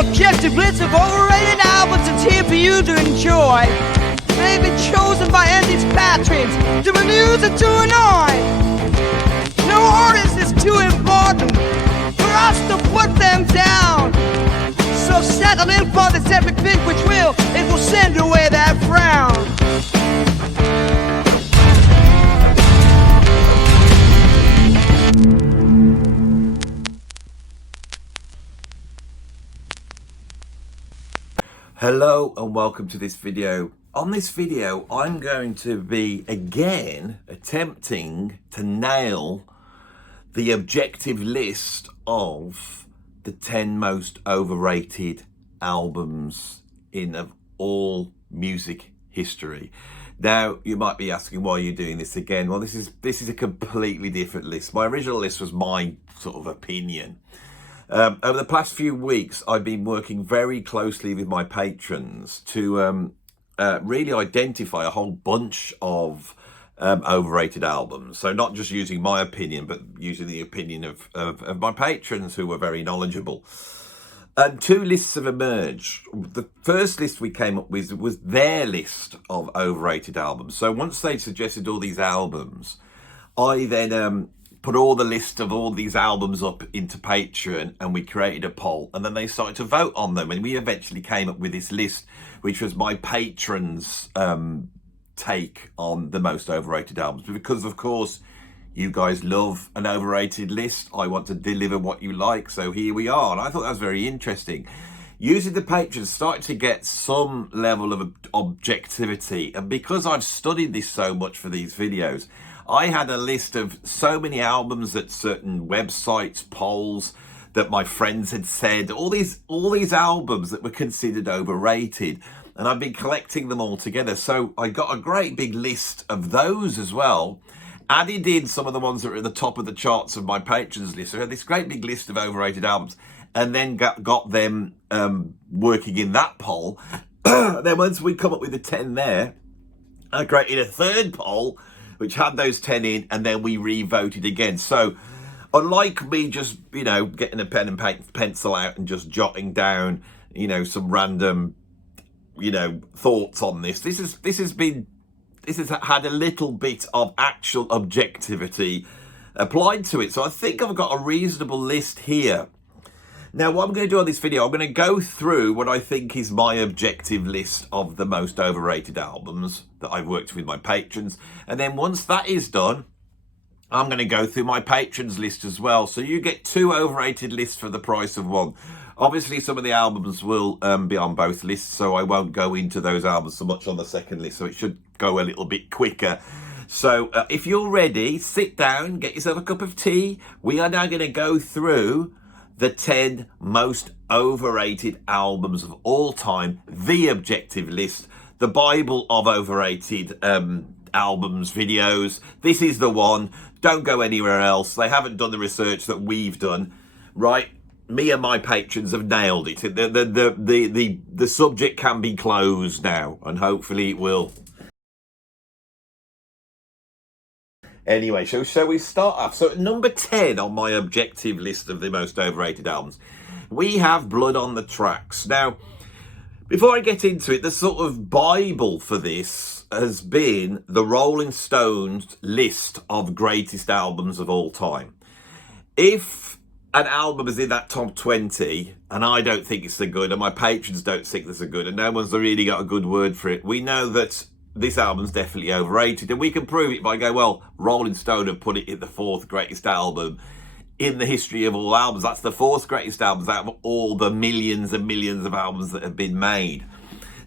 objective list of overrated albums is here for you to enjoy. They've been chosen by Andy's patrons to amuse and to annoy. No artist is too important for us to put them down. So settle in for this epic pick, which will send away that frown. Hello and welcome to this video. On this video, I'm going to be again attempting to nail the objective list of the 10 most overrated albums of all music history. Now, you might be asking why you're doing this again. Well, this is a completely different list. My original list was my sort of opinion. Over the past few weeks, I've been working very closely with my patrons to really identify a whole bunch of overrated albums. So not just using my opinion, but using the opinion of my patrons who were very knowledgeable. And two lists have emerged. The first list we came up with was their list of overrated albums. So once they suggested all these albums, I then put all the list of all these albums up into Patron, and we created a poll, and then they started to vote on them, and we eventually came up with this list, which was my patrons' take on the most overrated albums. Because of course you guys love an overrated list, I want to deliver what you like, so here we are. And I thought that was very interesting. Using the patrons started to get some level of objectivity, and because I've studied this so much for these videos, I had a list of so many albums at certain websites, polls, that my friends had said, all these albums that were considered overrated, and I've been collecting them all together. So I got a great big list of those as well, added in some of the ones that are at the top of the charts of my patrons list. So I had this great big list of overrated albums, and then got them working in that poll. Then once we come up with the 10 there, I created a third poll which had those 10 in, and then we re-voted again. So unlike me just, getting a pen and pencil out and just jotting down, some random, thoughts on this, this has had a little bit of actual objectivity applied to it. So I think I've got a reasonable list here. Now, what I'm going to do on this video, I'm going to go through what I think is my objective list of the most overrated albums that I've worked with my patrons. And then once that is done, I'm going to go through my patrons list as well. So you get two overrated lists for the price of one. Obviously, some of the albums will be on both lists, so I won't go into those albums so much on the second list. So it should go a little bit quicker. So if you're ready, sit down, get yourself a cup of tea. We are now going to go through the 10 most overrated albums of all time, the objective list, the Bible of overrated albums, videos. This is the one. Don't go anywhere else. They haven't done the research that we've done, right? Me and my patrons have nailed it. The subject can be closed now, and hopefully it will. Anyway, so we start off. So at number 10 on my objective list of the most overrated albums, we have Blood on the Tracks. Now, before I get into it, the sort of Bible for this has been the Rolling Stones list of greatest albums of all time. If an album is in that top 20, and I don't think it's so good, and my patrons don't think it's so good, and no one's really got a good word for it, we know that this album's definitely overrated, and we can prove it by going, well, Rolling Stone have put it in the 4th greatest album in the history of all albums. That's the 4th greatest albums out of all the millions and millions of albums that have been made.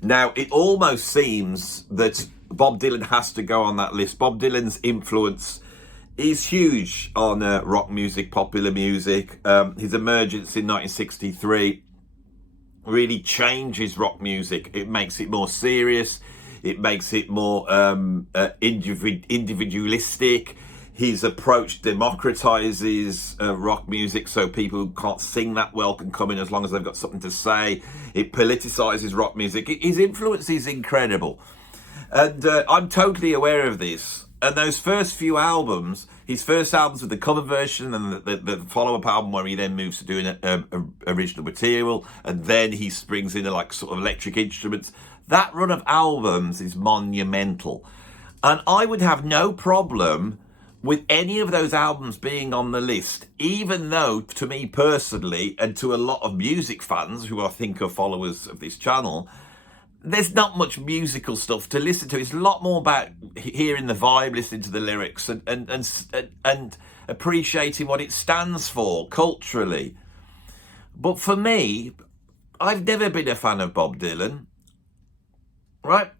Now, it almost seems that Bob Dylan has to go on that list. Bob Dylan's influence is huge on rock music, popular music. His emergence in 1963 really changes rock music. It makes it more serious. It makes it more individualistic. His approach democratizes rock music, so people who can't sing that well can come in as long as they've got something to say. It politicizes rock music. His influence is incredible. And I'm totally aware of this. And those first few albums, his first albums with the cover version and the follow-up album where he then moves to doing original material, and then he springs into like sort of electric instruments. That run of albums is monumental. And I would have no problem with any of those albums being on the list, even though, to me personally, and to a lot of music fans who I think are followers of this channel, there's not much musical stuff to listen to. It's a lot more about hearing the vibe, listening to the lyrics, and appreciating what it stands for culturally. But for me, I've never been a fan of Bob Dylan, right?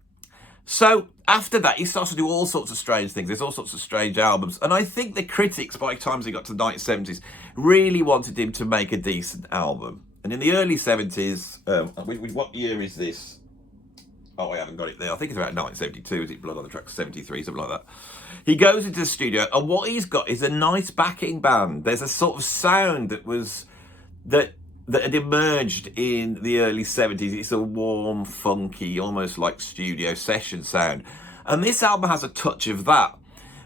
So after that, he starts to do all sorts of strange things. There's all sorts of strange albums. And I think the critics, by the time he got to the 1970s, really wanted him to make a decent album. And in the early 70s, what year is this? Oh, I haven't got it there. I think it's about 1972. Is it Blood on the Tracks? 73, something like that. He goes into the studio, and what he's got is a nice backing band. There's a sort of sound that had emerged in the early 70s. It's a warm, funky, almost like studio session sound. And this album has a touch of that.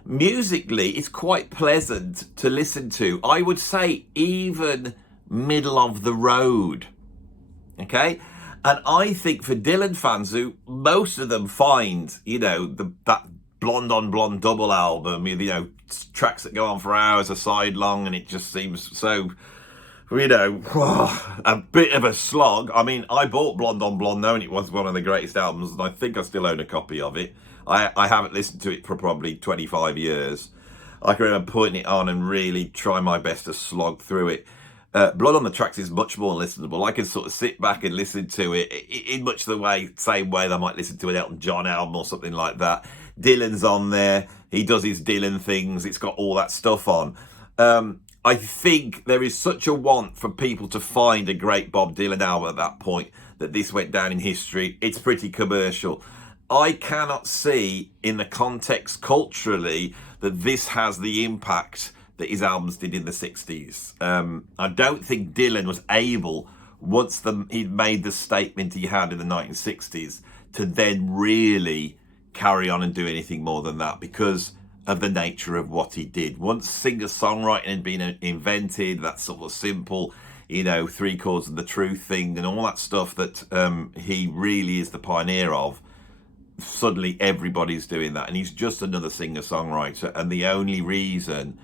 Musically, it's quite pleasant to listen to. I would say even middle of the road. Okay? And I think for Dylan fans, who most of them find, that Blonde on Blonde double album, tracks that go on for hours a side long, and it just seems so, a bit of a slog. I mean, I bought Blonde on Blonde knowing it was one of the greatest albums, and I think I still own a copy of it. I haven't listened to it for probably 25 years. I can remember putting it on and really trying my best to slog through it. Blood on the Tracks is much more listenable. I can sort of sit back and listen to it in much the same way that I might listen to an Elton John album or something like that. Dylan's on there. He does his Dylan things. It's got all that stuff on. I think there is such a want for people to find a great Bob Dylan album at that point that this went down in history. It's pretty commercial. I cannot see in the context culturally that this has the impact that his albums did in the 60s. I don't think Dylan was able, once he'd made the statement he had in the 1960s, to then really carry on and do anything more than that because of the nature of what he did. Once singer-songwriting had been invented, that sort of simple, 3 chords of the truth thing and all that stuff that he really is the pioneer of, suddenly everybody's doing that. And he's just another singer-songwriter. And the only reason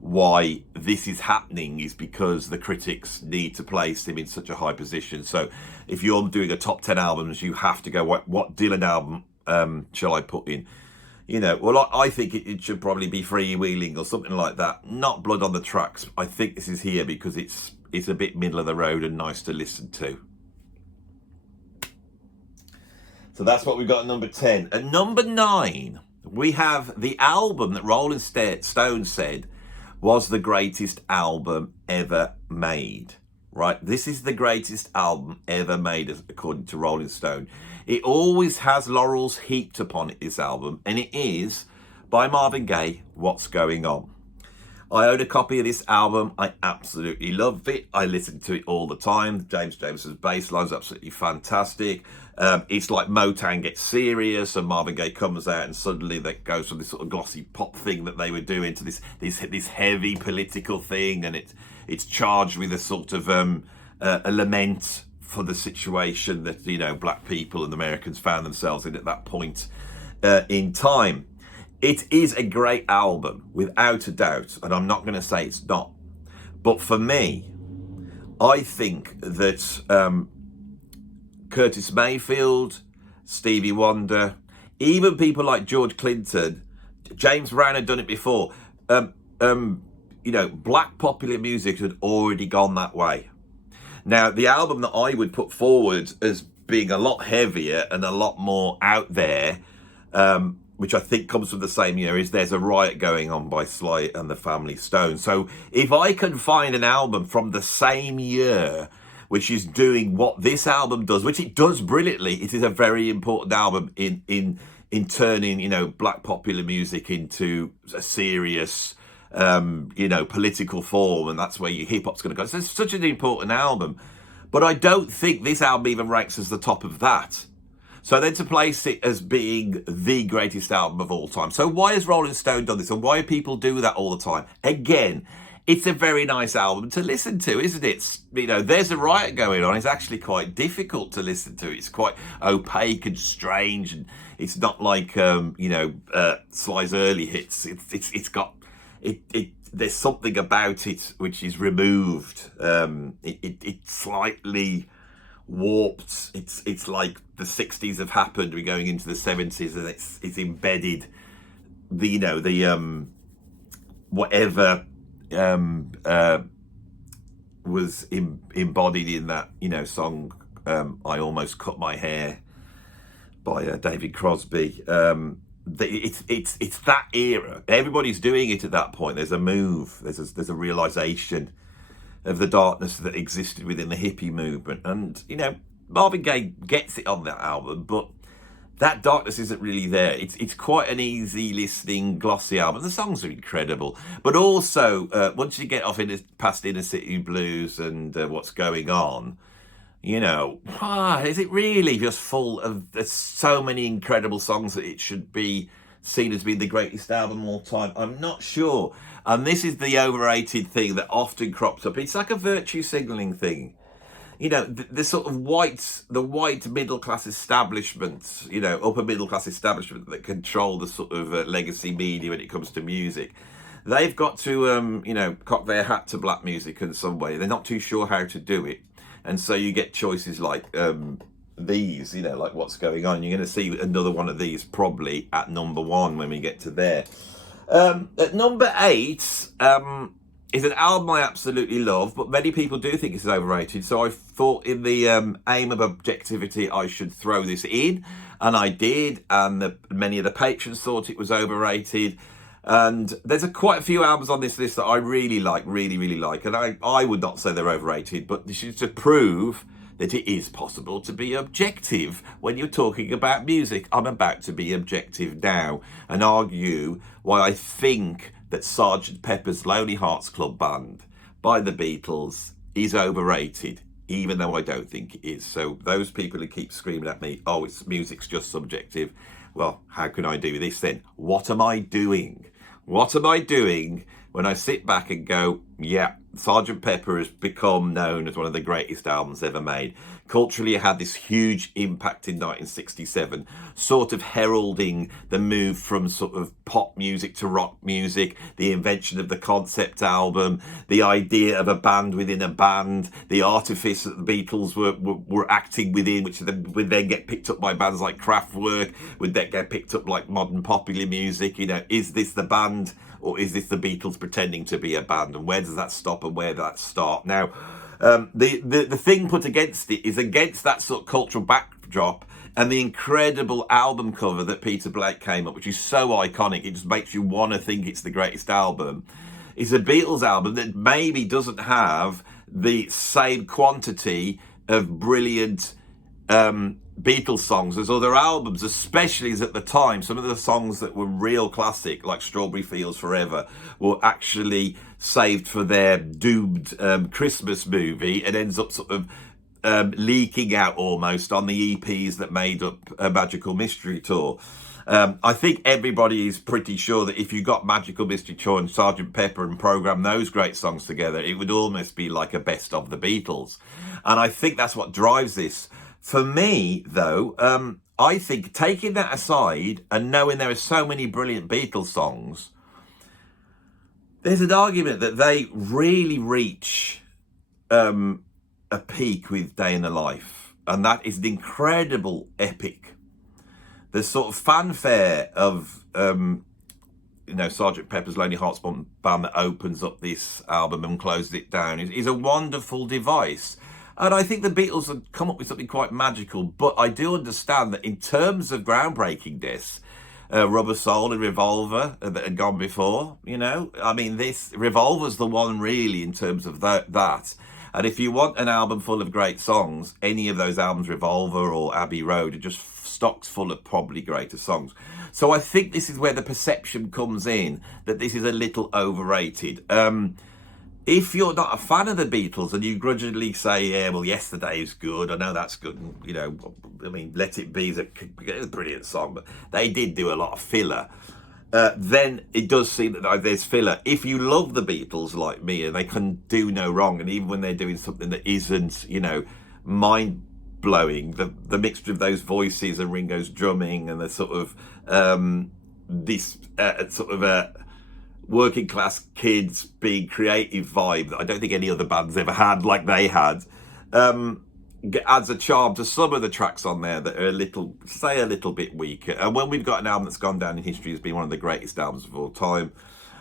why this is happening is because the critics need to place him in such a high position. So if you're doing a top 10 albums, you have to go, what Dylan album shall I put in? I think it should probably be Freewheeling or something like that, not Blood on the Tracks. I think this is here because it's a bit middle of the road and nice to listen to. So that's what we've got at number 10. At number 9, we have the album that Rolling Stone said was the greatest album ever made, right? This is the greatest album ever made, according to Rolling Stone. It always has laurels heaped upon it, this album, and it is, by Marvin Gaye, What's Going On. I own a copy of this album. I absolutely love it. I listen to it all the time. James Jameson's bass line is absolutely fantastic. It's like Motown gets serious and Marvin Gaye comes out and suddenly that goes from this sort of glossy pop thing that they were doing to this heavy political thing, and it's charged with a sort of a lament for the situation that black people and Americans found themselves in at that point in time. It is a great album, without a doubt, and I'm not going to say it's not. But for me, I think that Curtis Mayfield, Stevie Wonder, even people like George Clinton, James Brown had done it before. Black popular music had already gone that way. Now, the album that I would put forward as being a lot heavier and a lot more out there, which I think comes from the same year, is There's a Riot Going On by Sly and the Family Stone. So if I can find an album from the same year which is doing what this album does, which it does brilliantly, it is a very important album in turning, black popular music into a serious, political form, and that's where your hip-hop's going to go. So it's such an important album. But I don't think this album even ranks as the top of that. So then to place it as being the greatest album of all time. So why has Rolling Stone done this? And why do people do that all the time? Again, it's a very nice album to listen to, isn't it? You know, There's a Riot Going On. It's actually quite difficult to listen to. It's quite opaque and strange, and it's not like Sly's early hits. It's got it. There's something about it which is removed. It's slightly warped. It's like the 60s have happened. We're going into the 70s, and it's embedded. Whatever was embodied in that song, I Almost Cut My Hair by David Crosby. It's that era. Everybody's doing it at that point. There's a move. There's a realization of the darkness that existed within the hippie movement, and Marvin Gaye gets it on that album, but that darkness isn't really there. It's quite an easy listening, glossy album. The songs are incredible, but also once you get past Inner City Blues and What's Going On, is it really just full of? There's so many incredible songs that it should be seen as being the greatest album of all time. I'm not sure. And this is the overrated thing that often crops up. It's like a virtue signalling thing. The sort of white middle class establishment, upper middle class establishment that control the sort of legacy media when it comes to music. They've got to, cock their hat to black music in some way. They're not too sure how to do it. And so you get choices like these, like What's Going On. You're going to see another one of these probably at number 1 when we get to there. At number 8, is an album I absolutely love, but many people do think it's overrated. So I thought in the aim of objectivity, I should throw this in. And I did. And many of the patrons thought it was overrated. And there's quite a few albums on this list that I really like, really like. And I would not say they're overrated, but this is to prove that it is possible to be objective when you're talking about music. I'm about to be objective now and argue why I think that Sgt. Pepper's Lonely Hearts Club Band by the Beatles is overrated, even though I don't think it is. So those people who keep screaming at me, music's just subjective. Well, how can I do this then? What am I doing? What am I doing when I sit back and go, yeah, Sgt. Pepper has become known as one of the greatest albums ever made. Culturally, it had this huge impact in 1967, sort of heralding the move from sort of pop music to rock music, the invention of the concept album, the idea of a band within a band, the artifice that the Beatles were acting within, which would then get picked up by bands like Kraftwerk, would then get picked up like modern popular music. Is this the band? Or is this the Beatles pretending to be a band? And where does that stop and where does that start? Now, the thing put against it is against that sort of cultural backdrop and the incredible album cover that Peter Blake came up, which is so iconic, it just makes you want to think it's the greatest album. It's a Beatles album that maybe doesn't have the same quantity of brilliant Beatles songs as other albums, especially as at the time some of the songs that were real classic, like Strawberry Fields Forever, were actually saved for their doomed Christmas movie and ends up sort of leaking out almost on the EPs that made up a Magical Mystery Tour. I think everybody is pretty sure that if you got Magical Mystery Tour and Sgt. Pepper and programmed those great songs together, it would almost be like a best of the Beatles. And I think that's what drives this. For me, though, I think taking that aside and knowing there are so many brilliant Beatles songs, there's an argument that they really reach a peak with Day in the Life. And that is an incredible epic. The sort of fanfare of, Sgt. Pepper's Lonely Hearts Band that opens up this album and closes it down is a wonderful device. And I think the Beatles have come up with something quite magical, but I do understand that in terms of groundbreakingness, Rubber Soul and Revolver that had gone before, this Revolver's the one really in terms of that. And if you want an album full of great songs, any of those albums, Revolver or Abbey Road, are just stocks full of probably greater songs. So I think this is where the perception comes in that this is a little overrated. if you're not a fan of the Beatles and you grudgingly say, yeah, well, Yesterday's good, I know that's good, and, you know, I mean, Let It Be is a brilliant song, but they did do a lot of filler. Then it does seem that there's filler. If you love the Beatles like me, and they can do no wrong, and even when they're doing something that isn't, you know, mind-blowing, the mixture of those voices and Ringo's drumming and the sort of this sort of a working class kids being creative vibe that I don't think any other band's ever had like they had, adds a charm to some of the tracks on there that are a little bit weaker. And when we've got an album that's gone down in history as being one of the greatest albums of all time,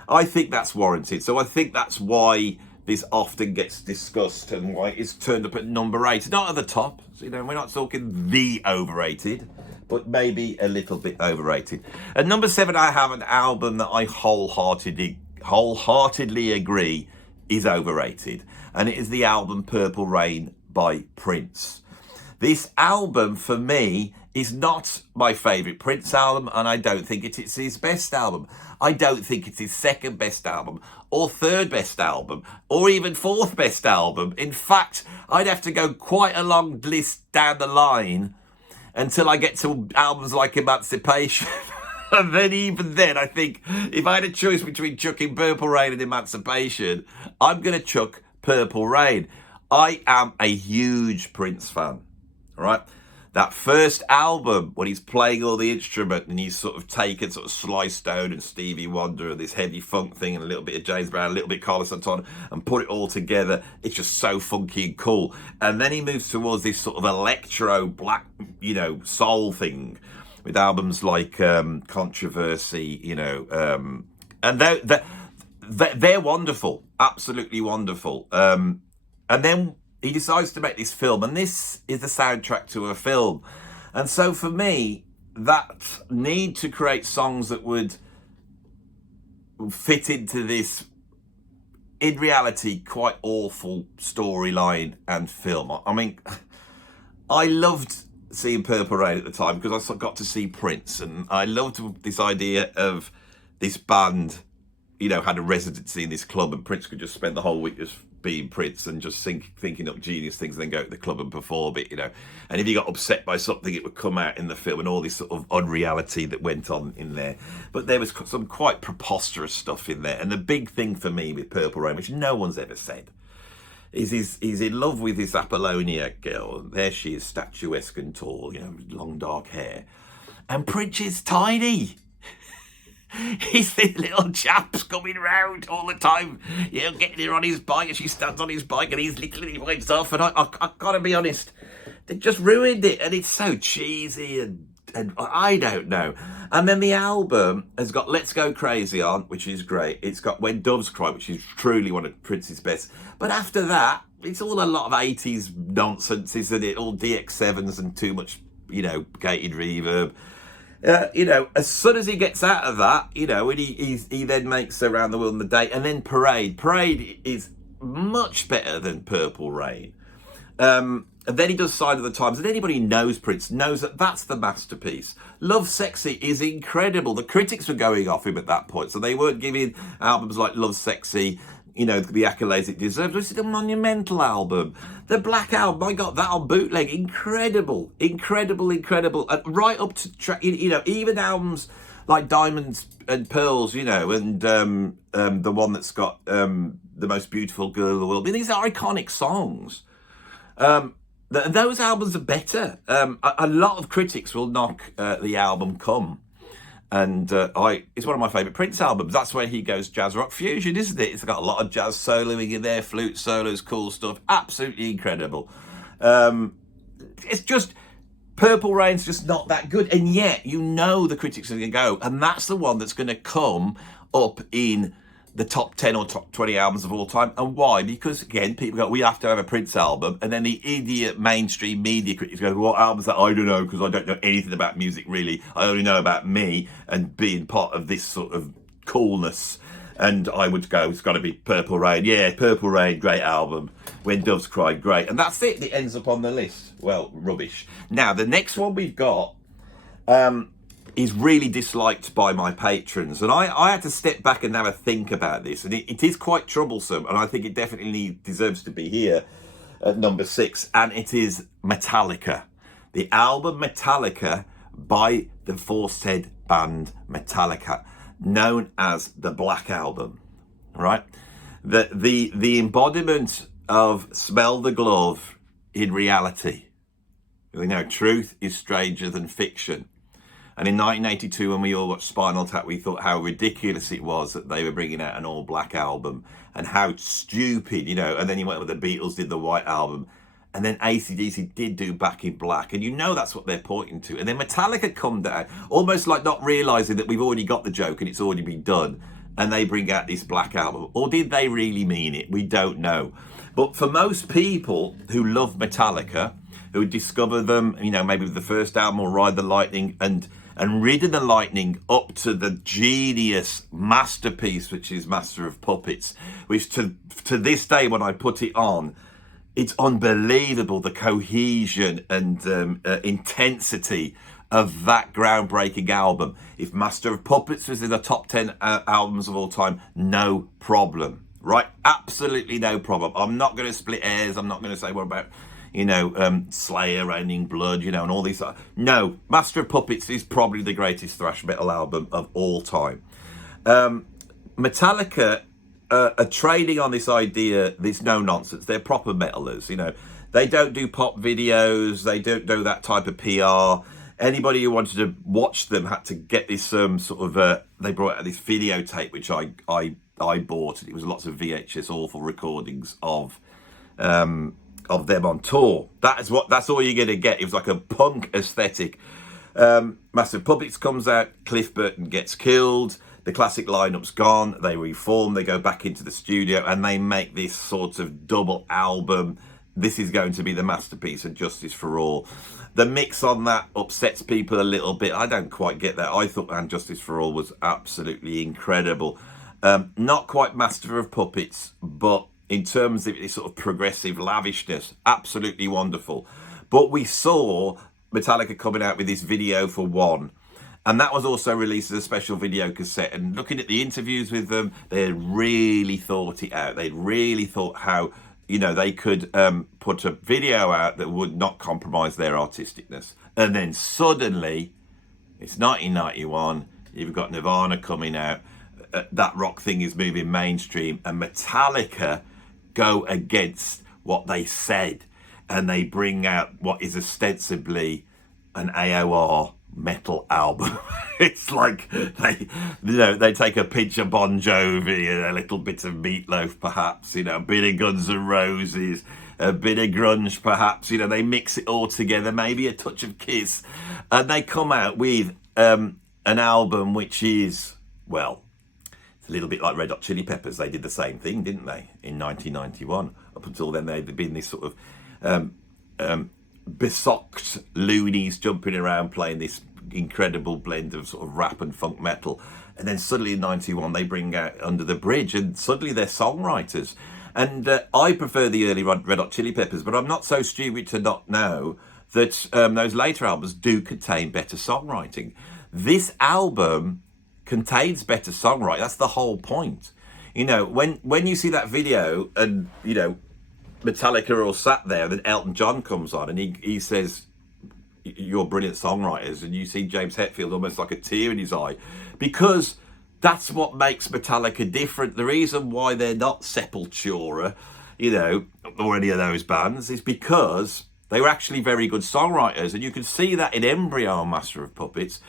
I think that's warranted. So I think that's why this often gets discussed and why it's turned up at number 8. Not at the top, you know, we're not talking the overrated, but maybe a little bit overrated. At number 7, I have an album that I wholeheartedly agree is overrated, and it is the album Purple Rain by Prince. This album, for me, is not my favourite Prince album, and I don't think it's his best album. I don't think it's his second best album, or third best album, or even fourth best album. In fact, I'd have to go quite a long list down the line until I get to albums like Emancipation. And then even then, I think if I had a choice between chucking Purple Rain and Emancipation, I'm going to chuck Purple Rain. I am a huge Prince fan, all right? That first album, when he's playing all the instrument and he's sort of taken sort of Sly Stone and Stevie Wonder and this heavy funk thing and a little bit of James Brown, a little bit of Carlos Santana, and put it all together, it's just so funky and cool. And then he moves towards this sort of electro black, you know, soul thing with albums like Controversy, you know, and they're wonderful, absolutely wonderful. And then he decides to make this film, and this is the soundtrack to a film. And so for me, that need to create songs that would fit into this, in reality, quite awful storyline and film. I mean, I loved seeing Purple Rain at the time because I got to see Prince, and I loved this idea of this band, you know, had a residency in this club, and Prince could just spend the whole week just being Prince and just thinking up genius things and then go to the club and perform it, you know. And if he got upset by something, it would come out in the film, and all this sort of unreality that went on in there. But there was some quite preposterous stuff in there. And the big thing for me with Purple Rain, which no one's ever said, is he's in love with this Apollonia girl. There she is, statuesque and tall, you know, long dark hair. And Prince is tiny. He's this little chap's coming round all the time, you know, getting her on his bike, and she stands on his bike and he's literally winds off. And I gotta be honest, they just ruined it, and it's so cheesy and I don't know. And then the album has got Let's Go Crazy on, which is great. It's got When Doves Cry, which is truly one of Prince's best. But after that, it's all a lot of 80s nonsense, isn't it? All DX7s and too much, you know, gated reverb. You know, as soon as he gets out of that, you know, and he then makes Around the World in a Day, and then Parade. Parade is much better than Purple Rain. And then he does Sign of the Times, and anybody who knows Prince knows that that's the masterpiece. Love Sexy is incredible. The critics were going off him at that point, so they weren't giving albums like Love Sexy, you know, the accolades it deserves. This is a monumental album. The Black Album, my God, that on bootleg, incredible. And right up to, you know, even albums like Diamonds and Pearls, you know, and the one that's got The Most Beautiful Girl in the World. I mean, these are iconic songs. Those albums are better. A lot of critics will knock the album Come. And it's one of my favourite Prince albums. That's where he goes jazz rock fusion, isn't it? It's got a lot of jazz soloing in there, flute solos, cool stuff. Absolutely incredible. It's just, Purple Rain's just not that good. And yet, you know the critics are going to go. And that's the one that's going to come up in the top 10 or top 20 albums of all time. And why? Because, again, people go, we have to have a Prince album. And then the idiot mainstream media critics go, what album's that? I don't know, because I don't know anything about music, really. I only know about me and being part of this sort of coolness. And I would go, it's got to be Purple Rain. Yeah, Purple Rain, great album. When Doves Cry, great. And that's it. It ends up on the list. Well, rubbish. Now, the next one we've got, is really disliked by my patrons. And I had to step back and have a think about this. And it is quite troublesome. And I think it definitely deserves to be here at number 6. And it is Metallica. The album Metallica by the aforesaid band Metallica, known as the Black Album, right? The embodiment of Smell the Glove in reality. You know, truth is stranger than fiction. And in 1982, when we all watched Spinal Tap, we thought how ridiculous it was that they were bringing out an all-black album, and how stupid, you know. And then you went with the Beatles did the White Album, and then AC/DC did do Back in Black, and you know that's what they're pointing to. And then Metallica come down, almost like not realising that we've already got the joke and it's already been done, and they bring out this Black Album. Or did they really mean it? We don't know. But for most people who love Metallica, who discover them, you know, maybe with the first album or Ride the Lightning, and Ridden the Lightning up to the genius masterpiece, which is Master of Puppets, which to this day when I put it on, it's unbelievable, the cohesion and intensity of that groundbreaking album. If Master of Puppets was in the top 10 albums of all time, no problem, right? Absolutely no problem. I'm not going to split hairs. I'm not going to say what about, you know, Slayer, Raining Blood, you know, and all these. No, Master of Puppets is probably the greatest thrash metal album of all time. Metallica are trading on this idea, this no nonsense. They're proper metalers, you know. They don't do pop videos. They don't do that type of PR. Anybody who wanted to watch them had to get this sort of. They brought out this videotape, which I bought. It was lots of VHS awful recordings of them on tour. That's all you're gonna get. It was like a punk aesthetic. Massive Puppets comes out, Cliff Burton gets killed, the classic lineup's gone, they reform, they go back into the studio, and they make this sort of double album. This is going to be the masterpiece of Justice for All. The mix on that upsets people a little bit. I don't quite get that. I thought And Justice for All was absolutely incredible. Not quite Master of Puppets, but in terms of this sort of progressive lavishness, absolutely wonderful. But we saw Metallica coming out with this video for One, and that was also released as a special video cassette. And looking at the interviews with them, they had really thought it out. They'd really thought how, you know, they could put a video out that would not compromise their artisticness. And then suddenly, it's 1991, you've got Nirvana coming out, that rock thing is moving mainstream, and Metallica go against what they said, and they bring out what is ostensibly an AOR metal album. It's like they take a pinch of Bon Jovi and a little bit of Meatloaf, perhaps, you know, a bit of Guns N' Roses, a bit of grunge, perhaps, you know, they mix it all together, maybe a touch of Kiss, and they come out with an album which is, well, a little bit like Red Hot Chili Peppers. They did the same thing, didn't they, in 1991? Up until then, they'd been this sort of besocked loonies jumping around playing this incredible blend of sort of rap and funk metal. And then suddenly in 91, they bring out Under the Bridge, and suddenly they're songwriters. And I prefer the early Red Hot Chili Peppers, but I'm not so stupid to not know that those later albums do contain better songwriting. This album contains better songwriting. That's the whole point. You know, when you see that video and, you know, Metallica are all sat there, and then Elton John comes on and he says, "You're brilliant songwriters," and you see James Hetfield almost like a tear in his eye, because that's what makes Metallica different. The reason why they're not Sepultura, you know, or any of those bands, is because they were actually very good songwriters, and you can see that in Embryo and Master of Puppets.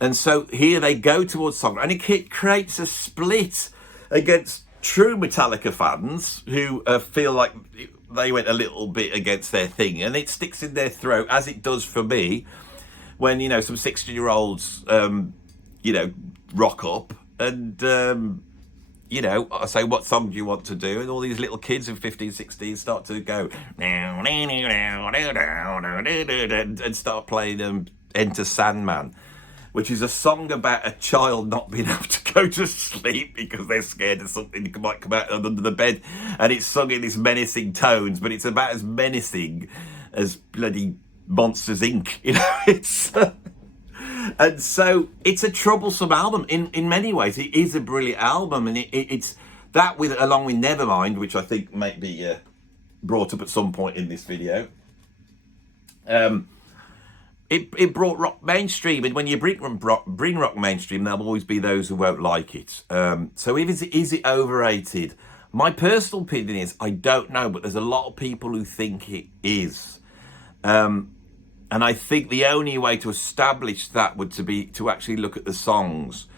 And so here they go towards songwriting, and it creates a split against true Metallica fans who feel like they went a little bit against their thing, and it sticks in their throat, as it does for me, when, you know, some 60-year-olds, you know, rock up and, you know, I say, "What song do you want to do?" And all these little kids of 15, 16 start to go and start playing Enter Sandman, which is a song about a child not being able to go to sleep because they're scared of something that might come out under the bed. And it's sung in these menacing tones, but it's about as menacing as bloody Monsters, Inc. You know, it's... And so it's a troublesome album in many ways. It is a brilliant album, and it's that with along with Nevermind, which I think might be brought up at some point in this video. It brought rock mainstream, and when you bring rock mainstream, there'll always be those who won't like it. So is it overrated? My personal opinion is I don't know, but there's a lot of people who think it is. And I think the only way to establish that would be to actually look at the songs.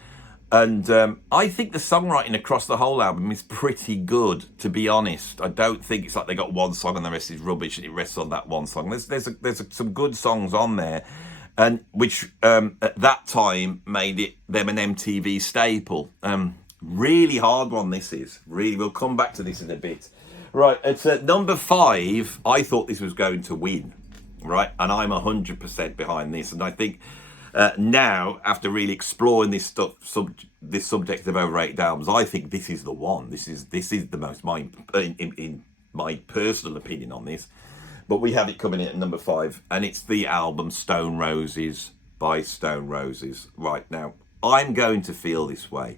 And I think the songwriting across the whole album is pretty good, to be honest. I don't think it's like they got one song and the rest is rubbish and it rests on that one song. There's some good songs on there, and which at that time made them an MTV staple. Really hard one this is. Really, we'll come back to this in a bit. Right, at number 5, I thought this was going to win. Right, and I'm 100% behind this, and I think now, after really exploring this stuff, this subject of overrated albums, I think this is the one. This is the most in my personal opinion on this. But we have it coming in at number 5, and it's the album Stone Roses by Stone Roses. Right, now I'm going to feel this way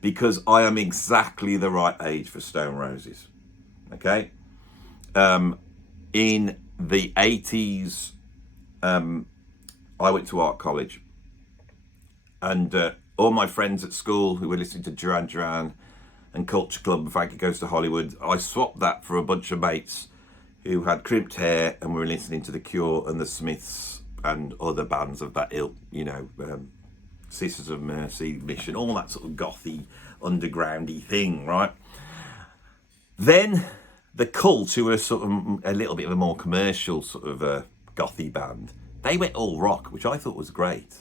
because I am exactly the right age for Stone Roses. Okay, in the 80s, I went to art college, and all my friends at school who were listening to Duran Duran and Culture Club and Frankie Goes to Hollywood, I swapped that for a bunch of mates who had crimped hair and were listening to The Cure and The Smiths and other bands of that ilk, you know, Sisters of Mercy, Mission, all that sort of gothy, undergroundy thing, right? Then the Cult, who were sort of a little bit of a more commercial sort of gothy band, they went all rock, which I thought was great.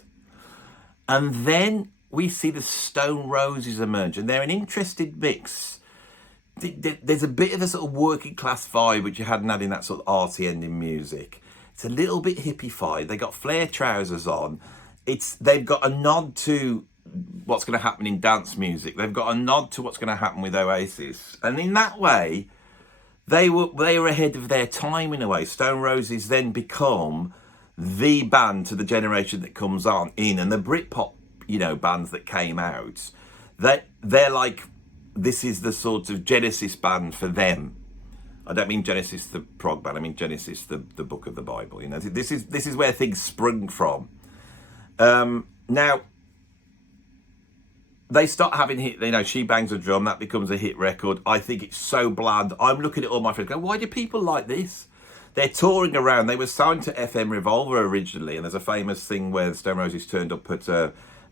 And then we see the Stone Roses emerge, and they're an interesting mix. There's a bit of a sort of working class vibe, which you hadn't had in that sort of arty ending music. It's a little bit hippie-fied. They got flare trousers on. They've got a nod to what's going to happen in dance music. They've got a nod to what's going to happen with Oasis. And in that way, they were ahead of their time in a way. Stone Roses then become the band to the generation that comes on in, and the Britpop, you know, bands that came out, they're like, this is the sort of Genesis band for them. I don't mean Genesis the prog band. I mean Genesis the book of the Bible. You know, this is where things sprung from. Now they start having hit. You know, She Bangs a Drum, that becomes a hit record. I think it's so bland. I'm looking at all my friends going, why do people like this? They're touring around. They were signed to FM Revolver originally, and there's a famous thing where the Stone Roses turned up at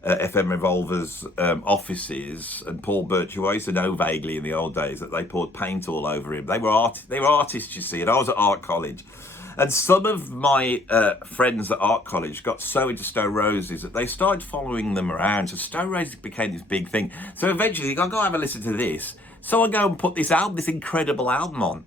FM Revolver's offices, and Paul Birch, who I used to know vaguely in the old days, that they poured paint all over him. They were artists, you see, and I was at art college. And some of my friends at art college got so into Stone Roses that they started following them around. So Stone Roses became this big thing. So eventually, I'll go have a listen to this. So I go and put this incredible album on.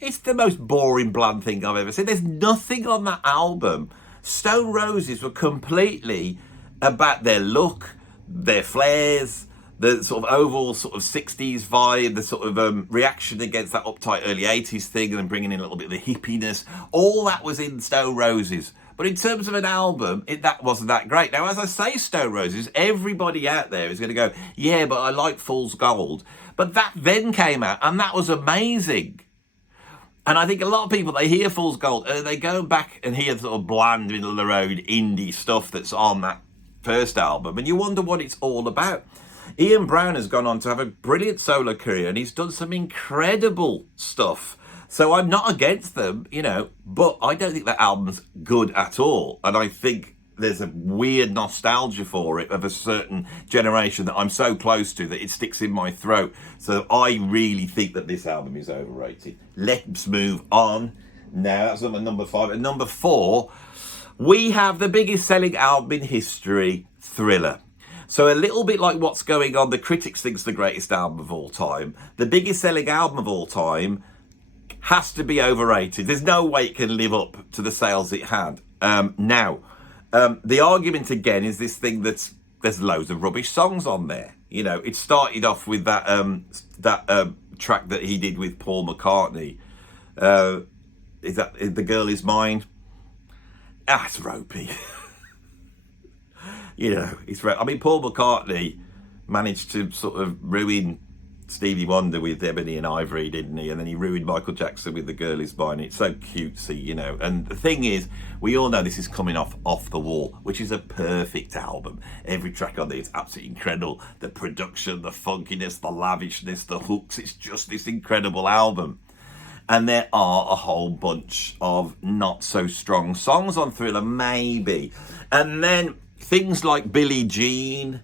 It's the most boring, bland thing I've ever seen. There's nothing on that album. Stone Roses were completely about their look, their flares, the sort of overall sort of 60s vibe, the sort of reaction against that uptight early 80s thing, and then bringing in a little bit of the hippiness. All that was in Stone Roses. But in terms of an album, that wasn't that great. Now, as I say Stone Roses, everybody out there is going to go, yeah, but I like Fool's Gold. But that then came out, and that was amazing. And I think a lot of people, they hear Fool's Gold, and they go back and hear sort of bland, middle-of-the-road indie stuff that's on that first album, and you wonder what it's all about. Ian Brown has gone on to have a brilliant solo career, and he's done some incredible stuff. So I'm not against them, you know, but I don't think that album's good at all. And I think there's a weird nostalgia for it of a certain generation that I'm so close to that it sticks in my throat. So I really think that this album is overrated. Let's move on. Now, that's number 5. At number 4, we have the biggest selling album in history, Thriller. So a little bit like What's Going On, the critics think it's the greatest album of all time. The biggest selling album of all time has to be overrated. There's no way it can live up to the sales it had. The argument again is this thing that's there's loads of rubbish songs on there. You know, it started off with that track that he did with Paul McCartney. Is that The Girl Is Mine? It's ropey. you know, I mean, Paul McCartney managed to sort of ruin Stevie Wonder with Ebony and Ivory, didn't he? And then he ruined Michael Jackson with The Girl Is Mine. It's so cutesy, you know. And the thing is, we all know this is coming off the Wall, which is a perfect album. Every track on there is absolutely incredible. The production, the funkiness, the lavishness, the hooks. It's just this incredible album. And there are a whole bunch of not so strong songs on Thriller, maybe. And then things like Billie Jean,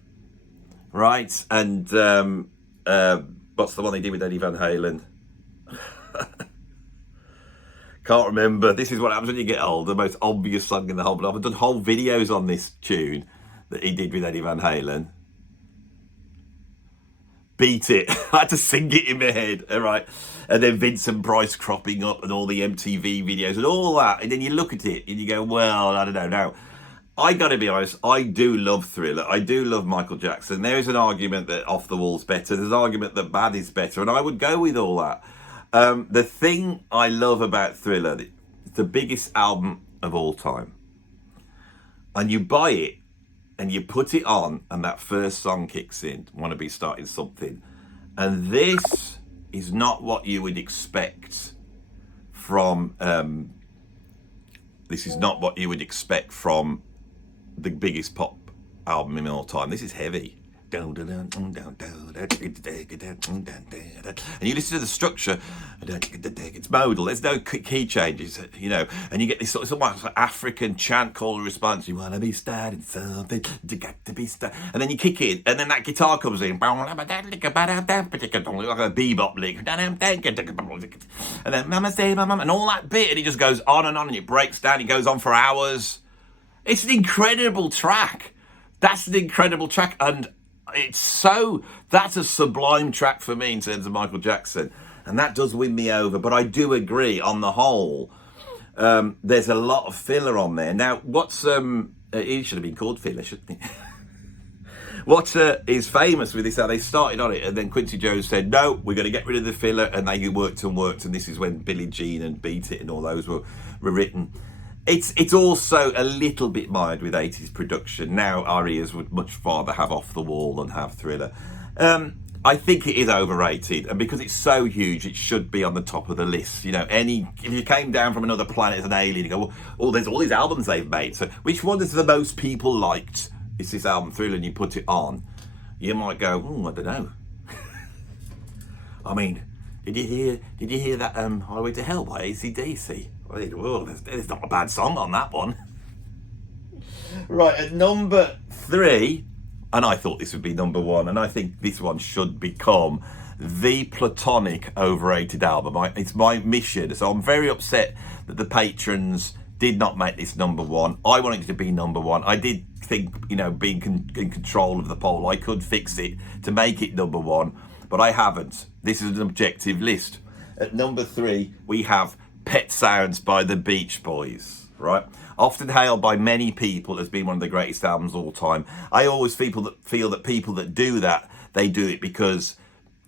right? And what's the one they did with Eddie Van Halen? Can't remember. This is what happens when you get old. The most obvious song in the whole. But I've done whole videos on this tune that he did with Eddie Van Halen. Beat It. I had to sing it in my head. All right. And then Vincent Price cropping up and all the MTV videos and all that. And then you look at it and you go, well, I don't know. Now, I got to be honest, I do love Thriller. I do love Michael Jackson. There is an argument that Off the Wall's better. There's an argument that Bad is better. And I would go with all that. The thing I love about Thriller, it's the biggest album of all time. And you buy it and you put it on and that first song kicks in, Want to Be Starting Something. And this is not what you would expect from... this is not what you would expect from the biggest pop album in all time. This is heavy. And you listen to the structure, it's modal, there's no key changes, you know, and you get this sort of African chant call and response. You want to be starting something, you got to be starting, and then you kick it, and then that guitar comes in, like a bebop lick, and then mama say mama, and all that bit, and it just goes on, and it breaks down, it goes on for hours. It's an incredible track. That's an incredible track, and that's a sublime track for me in terms of Michael Jackson, and that does win me over. But I do agree, on the whole, there's a lot of filler on there. Now, it should have been called Filler, shouldn't it? What is famous with this, how they started on it, and then Quincy Jones said, no, we're going to get rid of the filler, and they worked, and this is when Billie Jean and Beat It and all those were written. It's also a little bit mired with 80s production. Now our ears would much rather have Off the Wall than have Thriller. I think it is overrated, and because it's so huge, it should be on the top of the list. You know, if you came down from another planet as an alien, you go, well, there's all these albums they've made. So which one is the most people liked? It's this album Thriller, and you put it on. You might go, I don't know. I mean, did you hear that Highway to Hell by AC/DC? Well, there's not a bad song on that one. Right, at number 3, and I thought this would be number 1, and I think this one should become the platonic overrated album. It's my mission, so I'm very upset that the patrons did not make this number 1. I wanted it to be number 1. I did think, you know, being in control of the poll, I could fix it to make it number 1, but I haven't. This is an objective list. At number 3, we have Pet Sounds by the Beach Boys, right? Often hailed by many people as being one of the greatest albums of all time. I always feel that people that do that, they do it because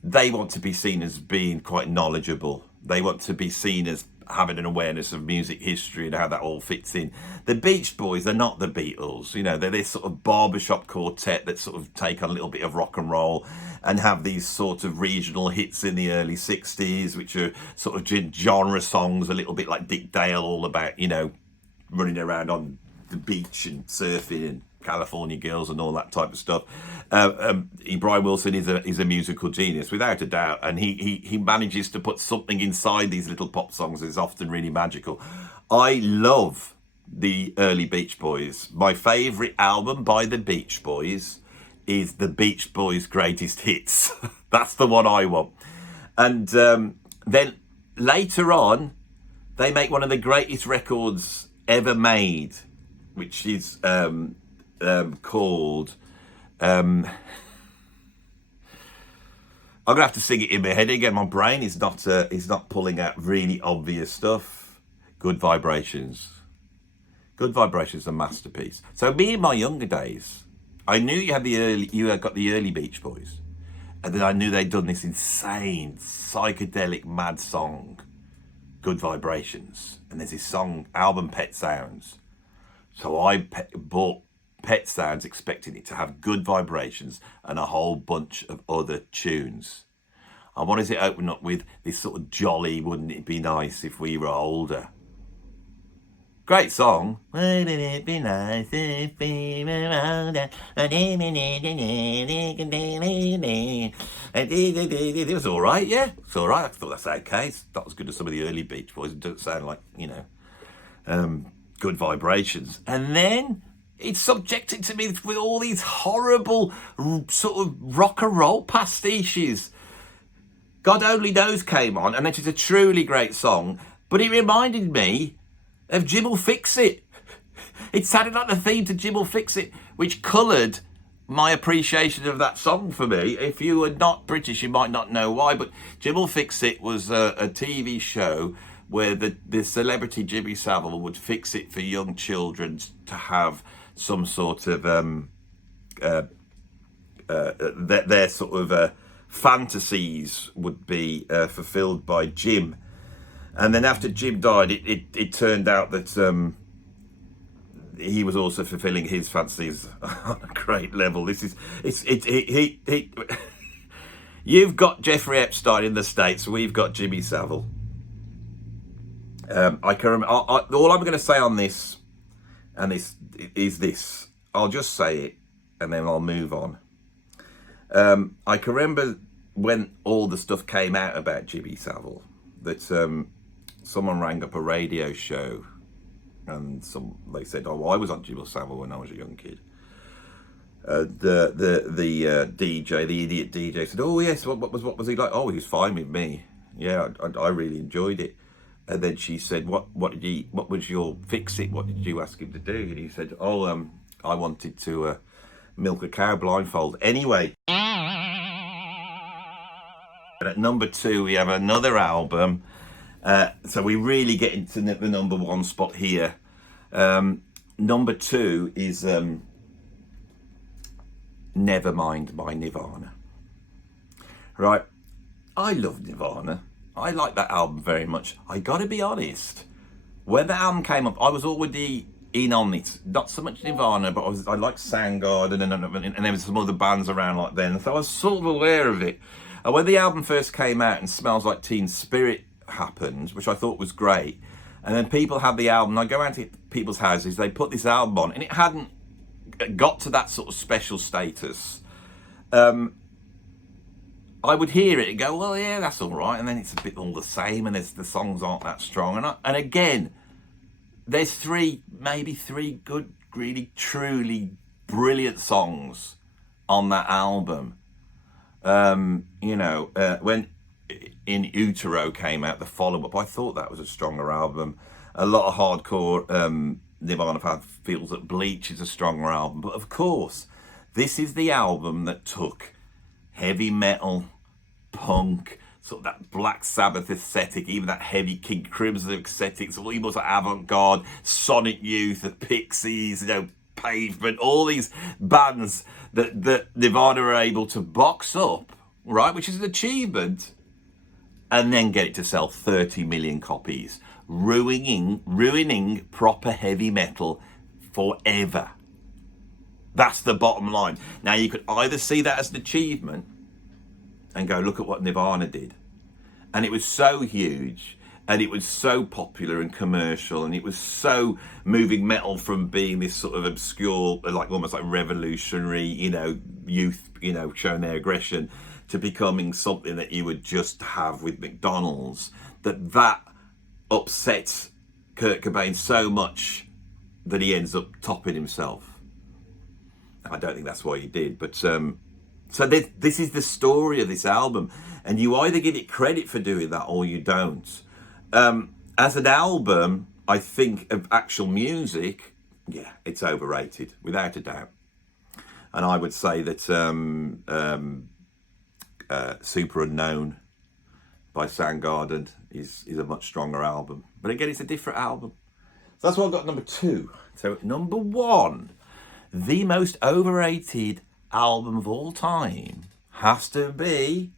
they want to be seen as being quite knowledgeable. They want to be seen as having an awareness of music history and how that all fits in. The Beach Boys, they're not the Beatles. You know, they're this sort of barbershop quartet that sort of take on a little bit of rock and roll and have these sort of regional hits in the early 60s, which are sort of genre songs, a little bit like Dick Dale, all about, you know, running around on the beach and surfing and California girls and all that type of stuff. Brian Wilson is a musical genius, without a doubt, and he manages to put something inside these little pop songs that's often really magical. I love the early Beach Boys. My favourite album by the Beach Boys is the Beach Boys' Greatest Hits. That's the one I want. And then later on, they make one of the greatest records ever made, which is called... I'm gonna have to sing it in my head again. My brain is not pulling out really obvious stuff. Good Vibrations. Good Vibrations is a masterpiece. So me in my younger days, I knew you had got the early Beach Boys, and then I knew they'd done this insane psychedelic mad song, Good Vibrations, and there's this album Pet Sounds. So I bought Pet Sounds, expecting it to have good vibrations and a whole bunch of other tunes. And what does it open up with? This sort of jolly, wouldn't it be nice if we were older? Great song. Wouldn't it be nice if we were older? It was all right, yeah. It's all right. I thought that's okay. It's not as good as some of the early Beach Boys. It doesn't sound like, good vibrations. And then it's subjected to me with all these horrible sort of rock and roll pastiches. God Only Knows came on, and it is a truly great song, but it reminded me of Jim'll Fix It. It sounded like the theme to Jim'll Fix It, which coloured my appreciation of that song for me. If you are not British, you might not know why, but Jim'll Fix It was a TV show where the celebrity Jimmy Savile would fix it for young children to have some sort of their sort of fantasies would be fulfilled by Jim. And then after Jim died, it turned out that he was also fulfilling his fantasies on a great level. You've got Jeffrey Epstein in the States, we've got Jimmy Savile. I can remember, all I'm going to say on this, and this is this. I'll just say it, and then I'll move on. I can remember when all the stuff came out about Jimmy Savile, that someone rang up a radio show, and they said, "Oh, well, I was on Jimmy Savile when I was a young kid." The DJ, the idiot DJ, said, "Oh yes, what was he like?" "Oh, he was fine with me. Yeah, I really enjoyed it." And then she said, what was your fix it? What did you ask him to do? And he said, "Oh, I wanted to milk a cow blindfold." Anyway, and at number 2, we have another album. So we really get into the number 1 spot here. Number 2 is Nevermind by Nirvana. Right, I love Nirvana. I like that album very much. I gotta be honest, when the album came up, I was already in on it. Not so much Nirvana, but I liked Soundgarden and there was some other bands around like then, so I was sort of aware of it. And when the album first came out and Smells Like Teen Spirit happened, which I thought was great, and then people had the album, I go out to people's houses, they put this album on, and it hadn't got to that sort of special status. I would hear it and go, "Well, yeah, that's all right," and then it's a bit all the same, and the songs aren't that strong. And again, there's maybe three good, really, truly brilliant songs on that album. When In Utero came out, the follow-up, I thought that was a stronger album. A lot of hardcore Nirvana fans feels that Bleach is a stronger album, but of course, this is the album that took heavy metal, punk, sort of that Black Sabbath aesthetic, even that heavy King Crimson aesthetic, so almost like avant-garde, Sonic Youth, the Pixies, Pavement, all these bands that Nirvana are able to box up, right, which is an achievement, and then get it to sell 30 million copies, ruining proper heavy metal forever. That's the bottom line. Now, you could either see that as an achievement and go, look at what Nirvana did. And it was so huge, and it was so popular and commercial, and it was so moving metal from being this sort of obscure, like almost like revolutionary, youth, showing their aggression, to becoming something that you would just have with McDonald's, that upsets Kurt Cobain so much that he ends up topping himself. I don't think that's why he did, but so this is the story of this album, and you either give it credit for doing that or you don't. As an album, I think of actual music, yeah, it's overrated, without a doubt. And I would say that Super Unknown by Soundgarden is a much stronger album. But again, it's a different album. So that's why I've got number 2. So number 1, the most overrated album of all time has to be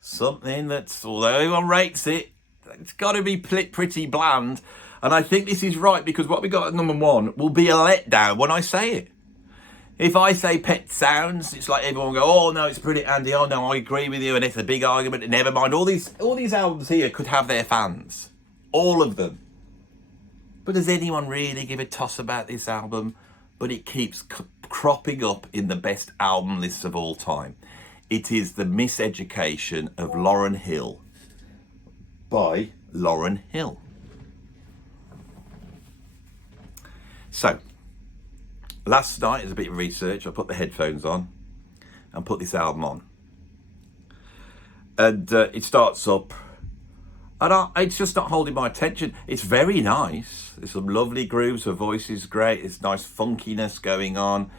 something that's, although everyone rates it, it's got to be pretty bland. And I think this is right, because what we got at number 1 will be a letdown when I say it. If I say Pet Sounds, it's like everyone will go, oh no, it's brilliant, Andy. Oh no, I agree with you, and it's a big argument. Never mind. All these albums here could have their fans, all of them. But does anyone really give a toss about this album? But it keeps cropping up in the best album lists of all time. It is The Miseducation of Lauryn Hill by Lauryn Hill. So, last night, as a bit of research, I put the headphones on and put this album on. And it starts up, and it's just not holding my attention. It's very nice. There's some lovely grooves. Her voice is great. There's nice funkiness going on.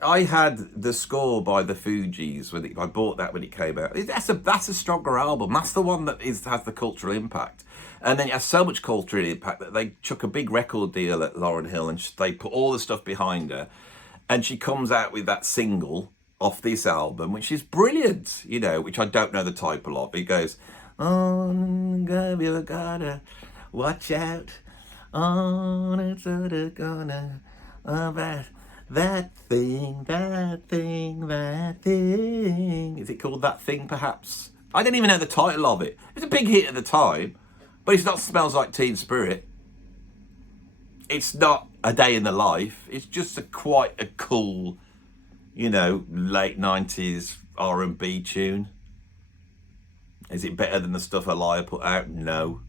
I had the score by the Fugees. I bought that when it came out. That's a stronger album. That's the one that has the cultural impact. And then it has so much cultural impact that they chuck a big record deal at Lauryn Hill and they put all the stuff behind her. And she comes out with that single off this album, which is brilliant, you know, which I don't know the title of. It goes, oh, you gotta watch out. Oh, it's gonna that thing. Is it called That Thing, perhaps? I didn't even know the title of it. It was a big hit at the time, but it's not Smells Like Teen Spirit. It's not A Day in the Life. It's just quite a cool, you know, late 90s R&B tune. Is it better than the stuff Aliyah put out? No.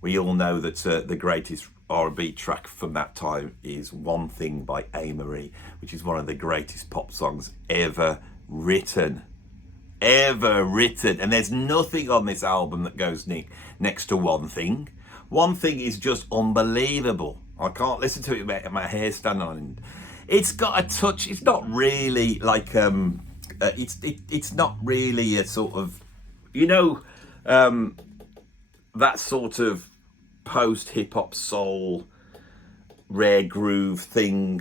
We all know that the greatest R&B track from that time is One Thing by A-Marie, which is one of the greatest pop songs ever written. And there's nothing on this album that goes next to One Thing. One Thing is just unbelievable. I can't listen to it with my hair standing on end. It's got a touch. It's not really like it's not really a sort of, you know, that sort of post hip hop soul rare groove thing,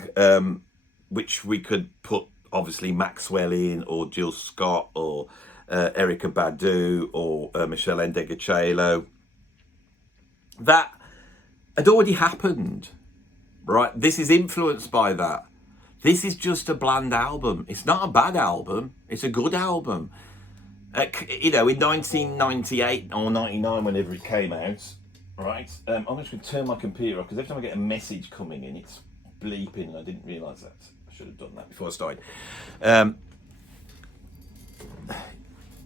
which we could put obviously Maxwell in, or Jill Scott, or Erykah Badu, or Michelle Ndegeocello. That had already happened, right? This is influenced by that. This is just a bland album. It's not a bad album. It's a good album. You know, in 1998 or 99, whenever it came out, right? I'm just going to turn my computer off because every time I get a message coming in, it's bleeping, and I didn't realise that. I should have done that before I started.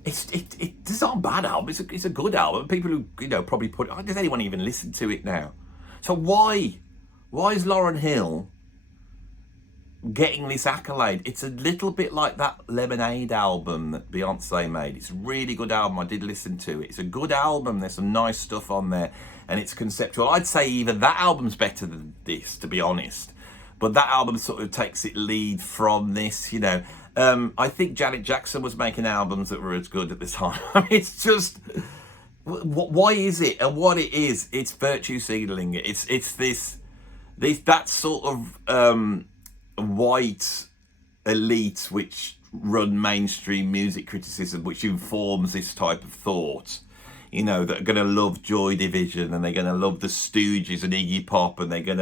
It's not a bad album. It's a good album. People who, you know, probably put. Does anyone even listen to it now? So why is Lauryn Hill getting this accolade? It's a little bit like that Lemonade album that Beyonce made. It's a really good album. I did listen to it. It's a good album. There's some nice stuff on there, and it's conceptual. I'd say even that album's better than this, to be honest. But that album sort of takes its lead from this, you know. I think Janet Jackson was making albums that were as good at the time. I mean, it's just, why is it? And what it is, it's virtue signaling. It's that sort of white elite which run mainstream music criticism, which informs this type of thought. You know, that are going to love Joy Division, and they're going to love the Stooges and Iggy Pop, and they're going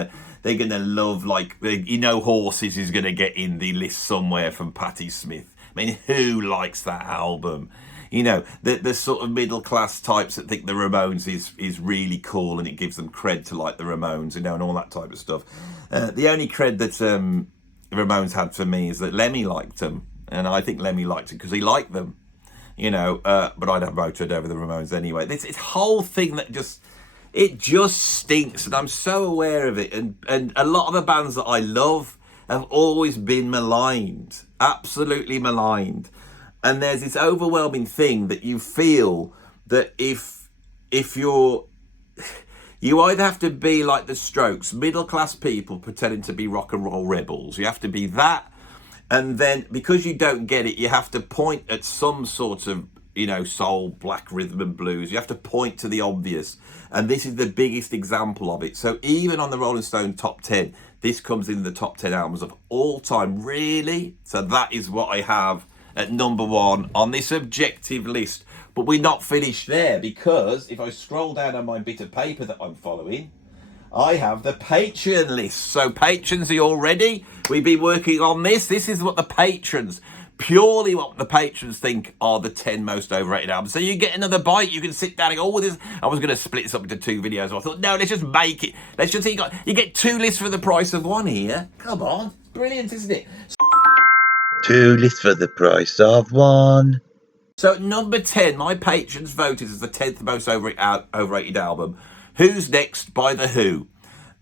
to love, like, you know, Horses is going to get in the list somewhere from Patti Smith. I mean, who likes that album? You know, the sort of middle class types that think the Ramones is really cool, and it gives them cred to like the Ramones, you know, and all that type of stuff. The only cred that Ramones had for me is that Lemmy liked them, and I think Lemmy liked it because he liked them. You know, but I'd have voted over the Ramones anyway. This whole thing that just stinks, and I'm so aware of it. And a lot of the bands that I love have always been maligned, absolutely maligned. And there's this overwhelming thing that you feel that if you either have to be like the Strokes, middle class people pretending to be rock and roll rebels. You have to be that. And then, because you don't get it, you have to point at some sort of, you know, soul, black rhythm and blues. You have to point to the obvious. And this is the biggest example of it. So even on the Rolling Stone top 10, this comes in the top 10 albums of all time. Really? So that is what I have at number one on this objective list. But we're not finished there, because if I scroll down on my bit of paper that I'm following, I have the Patreon list. So patrons, are you all ready? We've been working on this. This is what the patrons, purely what the patrons think are the 10 most overrated albums. So you get another bite. You can sit down and go, oh, this. I was going to split this up into 2 videos. I thought, no, let's just make it. Let's just, you get 2 lists for the price of 1 here. Come on. Brilliant, isn't it? 2 lists for the price of 1. So at number 10, my patrons voted as the 10th most overrated album, Who's Next by The Who.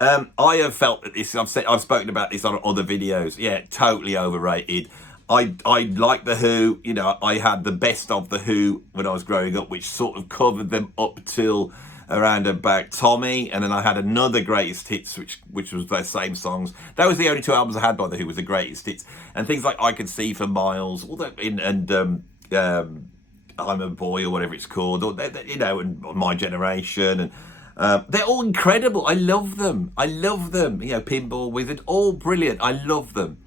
I have felt that this, I've spoken about this on other videos. Yeah, totally overrated. I like The Who. You know, I had the best of The Who when I was growing up, which sort of covered them up till around about Tommy, and then I had another greatest hits, which was their same songs. That was the only 2 albums I had by The Who, was the greatest hits, and things like I Could See for Miles, all that, I'm a Boy, or whatever it's called, or you know, and My Generation, and they're all incredible. I love them. You know, Pinball Wizard, all brilliant. I love them.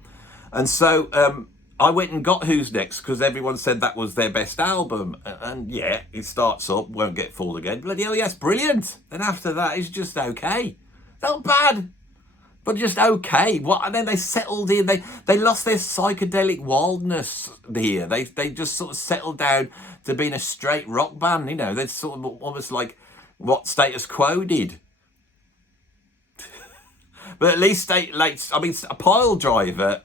And so I went and got Who's Next because everyone said that was their best album. And yeah, it starts up, Won't Get Fooled Again. Bloody hell, yes, brilliant. And after that, it's just okay. Not bad, but just okay. What? And then they settled in. They lost their psychedelic wildness here. They just sort of settled down to being a straight rock band. You know, they're sort of almost like what Status Quo did. But at least a Pile Driver,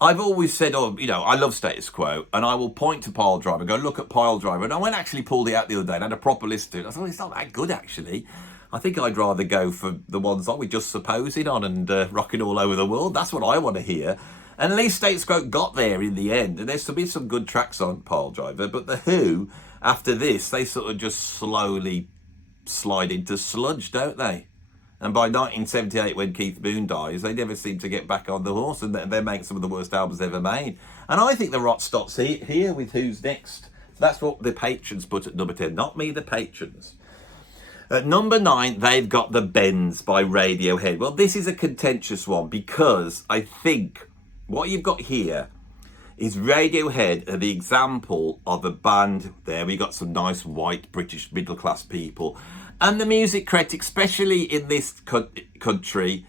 I've always said, oh, you know, I love Status Quo, and I will point to Pile Driver and go, look at Pile Driver. And I went actually pulled it out the other day and had a proper listen to it. I thought, it's not that good, actually. I think I'd rather go for the ones that we're just supposing on and rocking all over the world. That's what I want to hear. And at least Status Quo got there in the end. And there's been some good tracks on Pile Driver. But The Who, after this, they sort of just slowly slide into sludge, don't they? And by 1978, when Keith Moon dies, they never seem to get back on the horse, and they make some of the worst albums ever made. And I think the rot stops here with Who's Next. So that's what the patrons put at number 10, not me, the patrons. At number 9, they've got The Bends by Radiohead. Well, this is a contentious one because I think what you've got here is Radiohead are the example of a band. There we got some nice white British middle class people, and the music critics, especially in this country,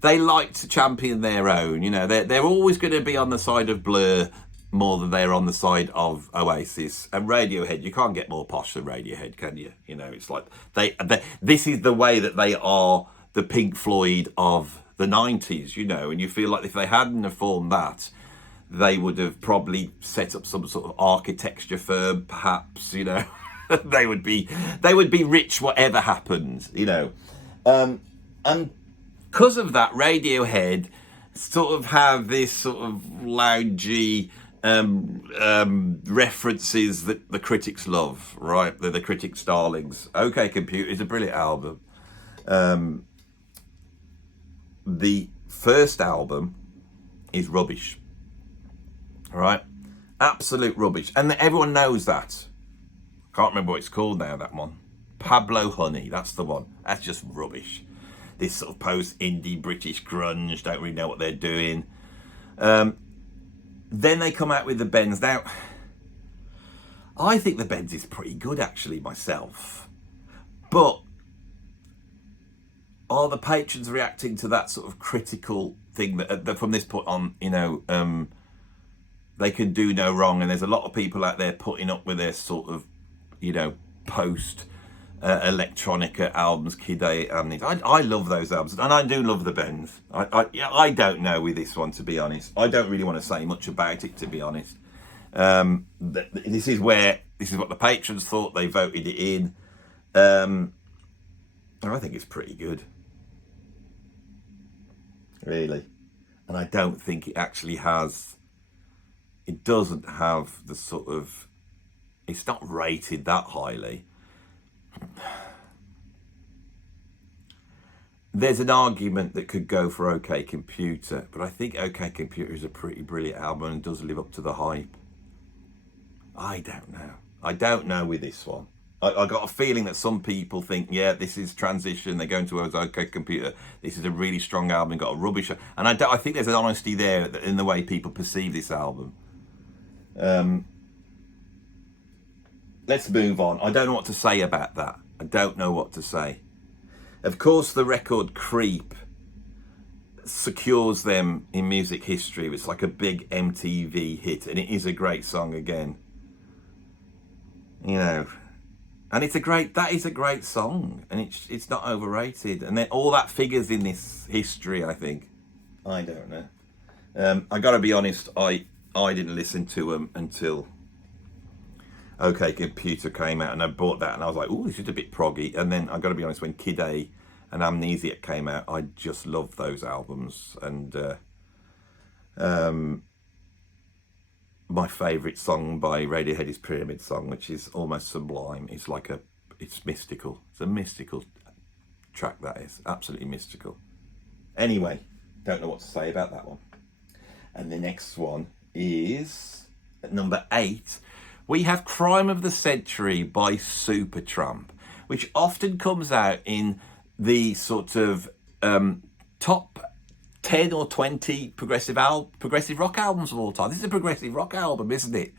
they like to champion their own. You know, they're always going to be on the side of Blur more than they're on the side of Oasis. And Radiohead, you can't get more posh than Radiohead, can you? You know, it's like this is the way that they are the Pink Floyd of the 90s, you know, and you feel like if they hadn't have formed that, they would have probably set up some sort of architecture firm, perhaps, you know. they would be rich whatever happens, you know. And because of that, Radiohead sort of have this sort of loungy references that the critics love, right? They're the critics' darlings. OK Computer is a brilliant album. The first album is rubbish. All right, absolute rubbish, and everyone knows that. Can't remember what it's called now. That one, Pablo Honey. That's the one. That's just rubbish. This sort of post-indie British grunge. Don't really know what they're doing. Then they come out with The Bends. Now, I think The Bends is pretty good, actually, myself. But are the patrons reacting to that sort of critical thing that from this point on, you know, they can do no wrong, and there's a lot of people out there putting up with their sort of, you know, post electronica albums, Kid A and I love those albums, and I do love The Bends. I don't know with this one, to be honest. I don't really want to say much about it, to be honest. This is what the patrons thought. They voted it in. And I think it's pretty good, really. And I don't think it actually has. It doesn't have the sort of. It's not rated that highly. There's an argument that could go for OK Computer, but I think OK Computer is a pretty brilliant album and does live up to the hype. I don't know. I don't know with this one. I got a feeling that some people think, yeah, this is transition. They're going towards OK Computer. This is a really strong album, got a rubbish. And I think there's an honesty there in the way people perceive this album. Let's move on. I don't know what to say about that. I don't know what to say. Of course, the record Creep secures them in music history. It's like a big MTV hit, and it is a great song again. You know, and that is a great song, and it's not overrated. And then all that figures in this history, I think. I don't know. I gotta be honest, I didn't listen to them until OK Computer came out, and I bought that, and I was like, oh, this is a bit proggy. And then I gotta be honest, when Kid A and Amnesiac came out, I just loved those albums. And my favourite song by Radiohead is Pyramid Song, which is almost sublime. It's mystical. It's a mystical track, that is. Absolutely mystical. Anyway, don't know what to say about that one. And the next one is at number 8. We have Crime of the Century by Supertramp, which often comes out in the sort of top 10 or 20 progressive rock albums of all time. This is a progressive rock album, isn't it?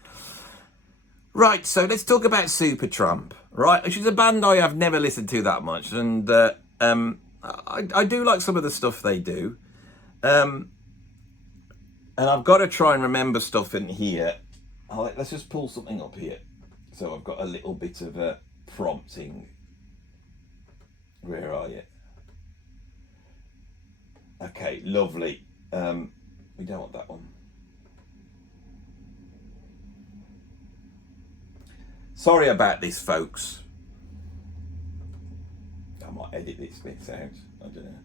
Right, so let's talk about Supertramp, right? Which is a band I have never listened to that much, and I do like some of the stuff they do. And I've got to try and remember stuff in here. Let's just pull something up here. So I've got a little bit of a prompting. Where are you? Okay, lovely. We don't want that one. Sorry about this, folks. I might edit this bit out. I don't know.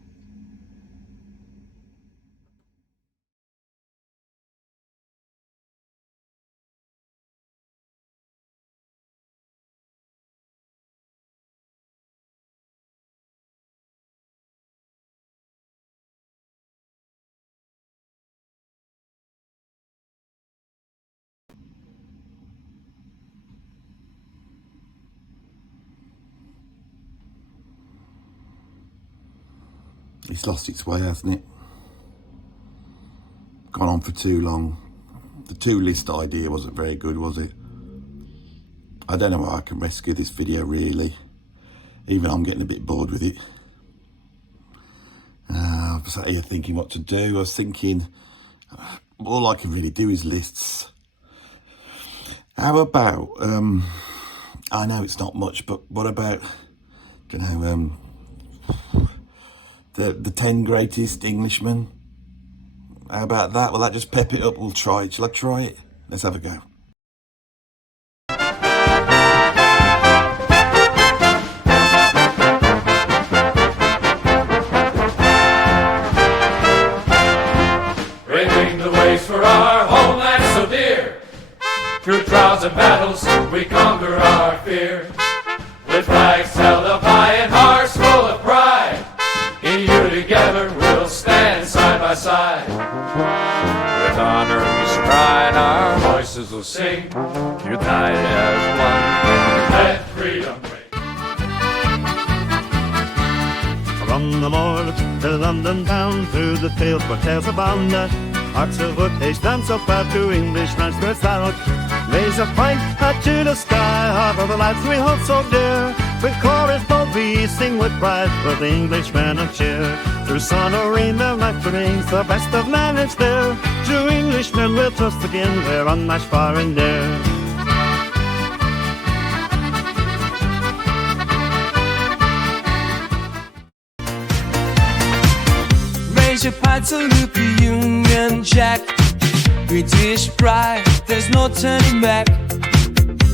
It's lost its way, hasn't it? Gone on for too long. The 2-list idea wasn't very good, was it? I don't know how I can rescue this video, really. Even I'm getting a bit bored with it. I was sat here thinking what to do. I was thinking, all I can really do is lists. How about, I know it's not much, but what about, I don't know, the 10 greatest Englishmen? How about that? Will that just pep it up? We'll try it. Shall I try it? Let's have a go. Braving the waves for our homeland so dear. Through trials and battles we conquer our fear. With flags held up high and hearts full of pride. In you together we'll stand side by side. With honor and pride our voices will sing. United as one, let freedom ring. From the moor to London town, through the fields where tales abound, hearts of wood they stand so proud to English transfers out. Raise a fight to the sky, harbor the lads we hold so dear. With chorus bold we sing with pride for the Englishmen and cheer. Through sun or rain their life brings the best of man is there. True Englishmen will trust again, we're unmatched far and near. Raise your pipes, salute the Union Jack. British pride, there's no turning back.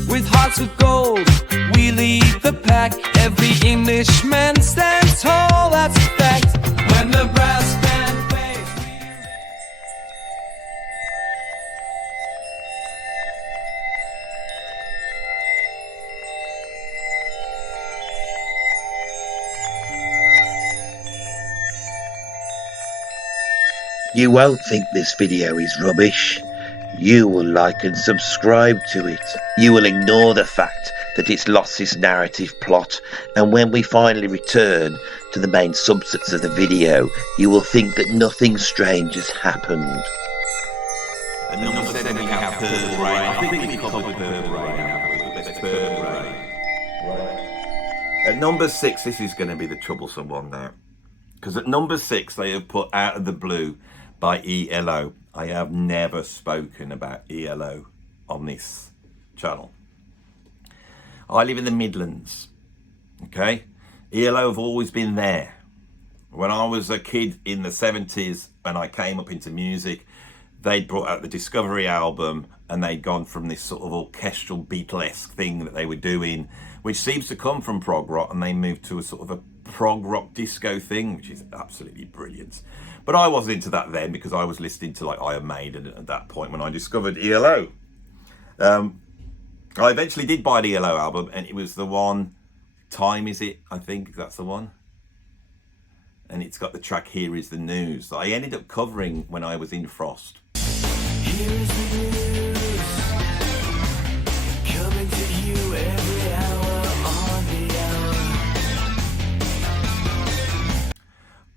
With hearts of gold, we lead the pack. Every Englishman stands tall, that's a fact. When the brass band plays, You won't think this video is rubbish. You will like and subscribe to it. You will ignore the fact that it's lost its narrative plot, and when we finally return to the main substance of the video, you will think that nothing strange has happened. At number 7 we have Purple Rain. I think we covered Purple Rain, haven't we? Let's Purple Rain. Right. At number 6, this is going to be the troublesome one now. Because at number 6, they have put Out of the Blue by ELO. I have never spoken about ELO on this channel. I live in the Midlands, okay? ELO have always been there. When I was a kid in the 70s, when I came up into music, they'd brought out the Discovery album, and they'd gone from this sort of orchestral Beatlesque thing that they were doing, which seems to come from prog rock, and they moved to a sort of a prog rock disco thing, which is absolutely brilliant. But I wasn't into that then, because I was listening to like Iron Maiden at that point when I discovered ELO. I eventually did buy the ELO album, and it was the one, Time Is It, I think that's the one. And it's got the track Here Is the News that I ended up covering when I was in Frost. Here is the news, coming to you every hour on the hour.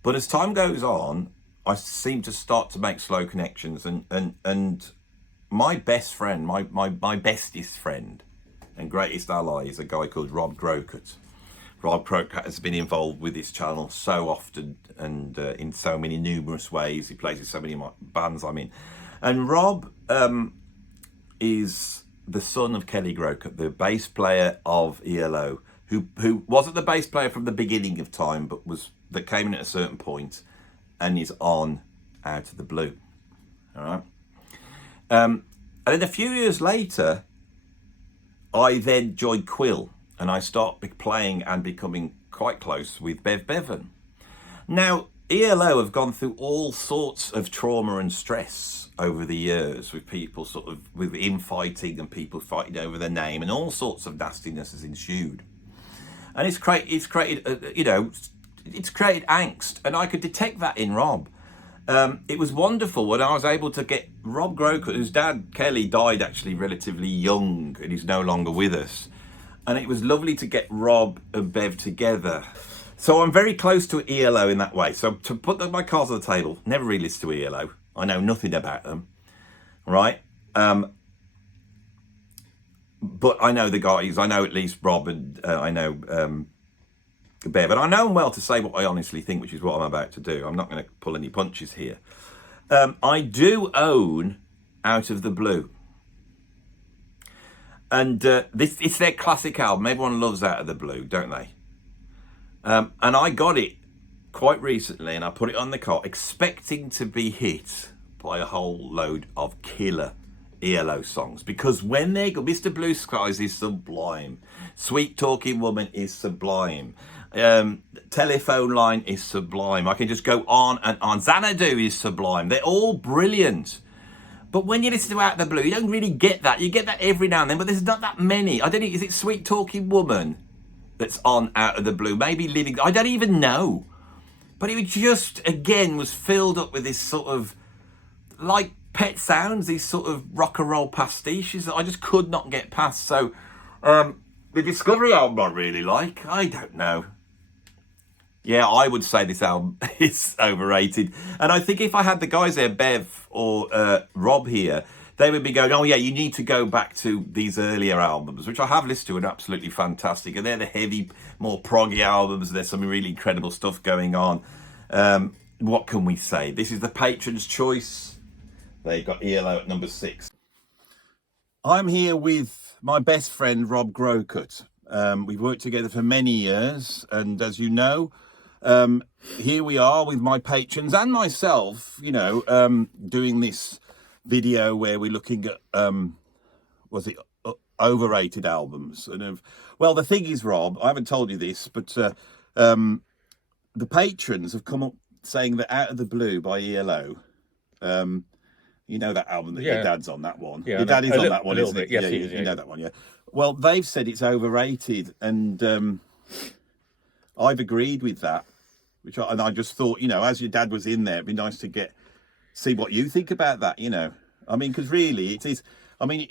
But as time goes on, I seem to start to make slow connections, and my best friend, my bestest friend and greatest ally is a guy called Rob Grokert. Rob Grokert has been involved with this channel so often and in so many numerous ways. He plays with so many bands I'm in. And Rob is the son of Kelly Grokert, the bass player of ELO, who wasn't the bass player from the beginning of time, but that came in at a certain point and is on Out of the Blue. All right. And then a few years later, I then joined Quill, and I started playing and becoming quite close with Bev Bevan. Now, ELO have gone through all sorts of trauma and stress over the years, with people sort of with infighting and people fighting over their name, and all sorts of nastiness has ensued. And it's created angst, and I could detect that in Rob. It was wonderful when I was able to get Rob Grokert, whose dad Kelly died actually relatively young, and he's no longer with us. And it was lovely to get Rob and Bev together. So I'm very close to ELO in that way. So to put my cards on the table, never really listened to ELO. I know nothing about them, right? But I know the guys. I know at least Rob, and I know Bev. And I know them well to say what I honestly think, which is what I'm about to do. I'm not going to pull any punches here. I do own Out of the Blue. And it's their classic album. Everyone loves Out of the Blue, don't they? And I got it quite recently, and I put it on the car, expecting to be hit by a whole load of killer ELO songs. Because when they go, Mr. Blue Skies is sublime. Sweet Talking Woman is sublime. Telephone Line is sublime. I can just go on and on. Xanadu is sublime. They're all brilliant. But when you listen to Out of the Blue, you don't really get that. You get that every now and then, but there's not that many. I don't know, is it Sweet Talking Woman that's on Out of the Blue? Maybe Living, I don't even know. But it just, again, was filled up with this sort of, like Pet Sounds, these sort of rock and roll pastiches that I just could not get past. So, the Discovery album I really like, I don't know. Yeah, I would say this album is overrated. And I think if I had the guys there, Bev or Rob here, they would be going, oh yeah, you need to go back to these earlier albums, which I have listened to and absolutely fantastic. And they're the heavy, more proggy albums. There's some really incredible stuff going on. What can we say? This is the Patron's choice. They've got ELO at number 6. I'm here with my best friend, Rob Grokert. We've worked together for many years. And as you know, here we are with my patrons and myself, doing this video where we're looking at, overrated albums. And well, the thing is, Rob, I haven't told you this, but the patrons have come up saying that Out of the Blue by ELO, you know that album that your dad's on, that one? Yeah, your dad is on that one, isn't it? Yes, yeah, he is, you know that one, yeah. Well, they've said it's overrated, and I've agreed with that. And I just thought, as your dad was in there, it'd be nice to see what you think about that. I mean, because really, it is. I mean,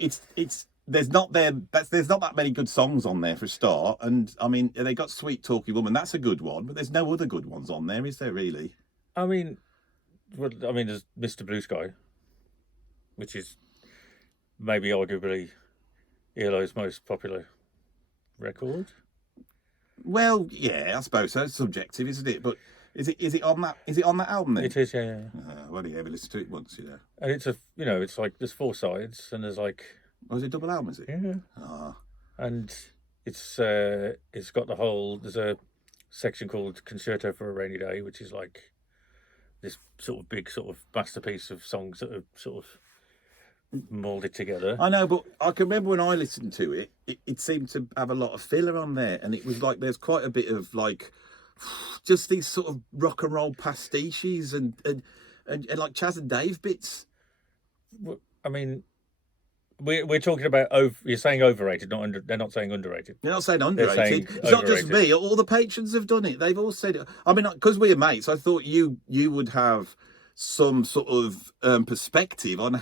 there's not that many good songs on there for a start, and I mean, they got Sweet Talking Woman, that's a good one, but there's no other good ones on there, is there really? I mean, there's Mr. Blue Sky, which is maybe arguably ELO's most popular record. Well, yeah, I suppose so. It's subjective, isn't it? But is it on that album then? It is, yeah. Well, only ever listened to it once, you know. And it's it's like there's 4 sides, and there's like Oh, is it a double album? Is it? yeah, Ah, and it's got the whole. There's a section called Concerto for a Rainy Day, which is like this sort of big sort of masterpiece of songs that are sort of molded together. I know, but I can remember when I listened to it, it seemed to have a lot of filler on there, and it was like there's quite a bit of like just these sort of rock and roll pastiches and like Chaz and Dave bits. I mean, we're talking about you're saying overrated, not they're not saying underrated. They're not saying underrated. saying It's not just overrated. me. All the patrons have done it. They've all said it. I mean, because we're mates, I thought you would have some sort of perspective on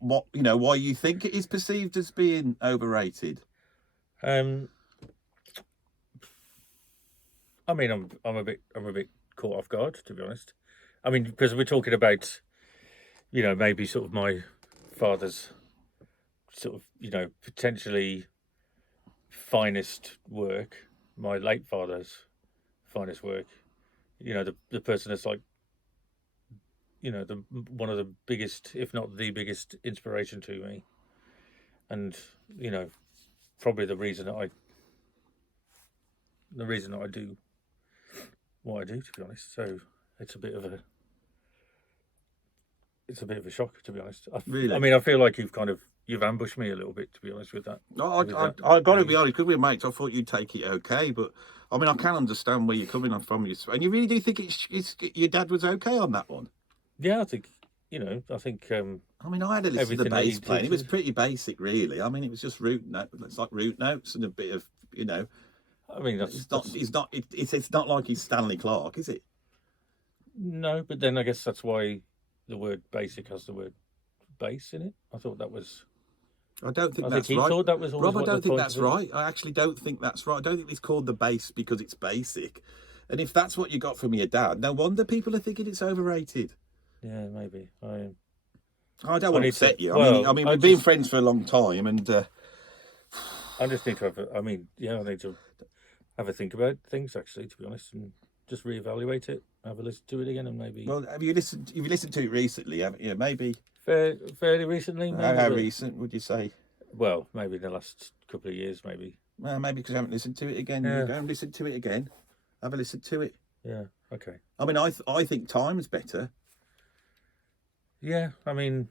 what why you think it is perceived as being overrated. I mean, I'm a bit caught off guard, to be honest. I mean, because we're talking about, maybe sort of my father's sort of, potentially finest work, my late father's finest work. The person that's like, one of the biggest, if not the biggest, inspiration to me, and probably the reason that I do what I do, to be honest. So it's a bit of a shock, to be honest. Really? I mean, I feel like you've ambushed me a little bit, to be honest with that. No, I got to be honest, because we're mates, I thought you'd take it okay, but I mean, I can understand where you're coming from. And you really do think it's your dad was okay on that one? Yeah, I think. I mean, I had to listen to the everything that he bass playing. It did- was pretty basic, really. I mean, it was just root notes. It's like root notes and a bit of, I mean, It's not like he's Stanley Clark, is it? no, but then I guess that's why the word basic has the word bass in it. I thought that was. I don't think I that's think he right. thought that was always Rob, I what the don't think point that's of it- right. I actually don't think that's right. I don't think it's called the bass because it's basic. And if that's what you got from your dad, no wonder people are thinking it's overrated. Yeah, maybe. I don't want to need upset to- you. well, I mean, I we've been just- friends for a long time, and I just need to have. I need to have a think about things, actually, to be honest, and just reevaluate it. Have a listen to it again, and maybe. well, have you listened to it recently? Haven't you? Maybe. Fairly recently. Maybe, How but- recent would you say? Well, maybe in the last couple of years, maybe. Well, maybe because I haven't listened to it again. Yeah. You go and listen to it again. Have a listen to it. Yeah. Okay. I mean, I think Time's better. Yeah. I mean.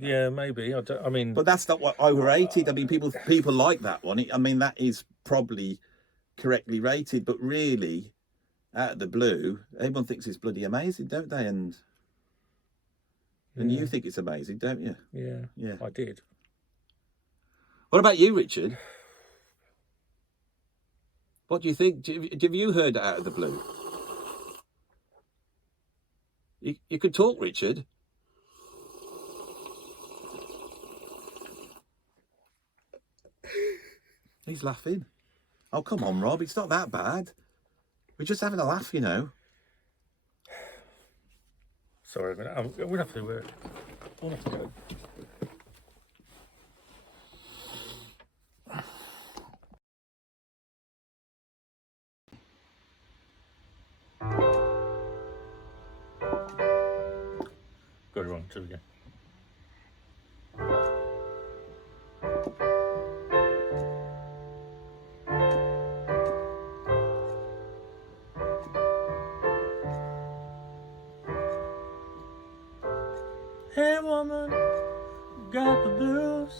Yeah, maybe. I mean. But that's not what overrated. I mean, people like that one. I mean, that is probably correctly rated. But really, out of the blue, everyone thinks it's bloody amazing, don't they? And you think it's amazing, don't you? Yeah. Yeah. I did. What about you, Richard? What do you think? Have you heard it out of the blue? You could talk, Richard. He's laughing. Oh, come on, Rob. It's not that bad. We're just having a laugh, you know. Sorry, we'll have to work. We'll have to go. Got it wrong. Do it again. Hey woman, you got the blues,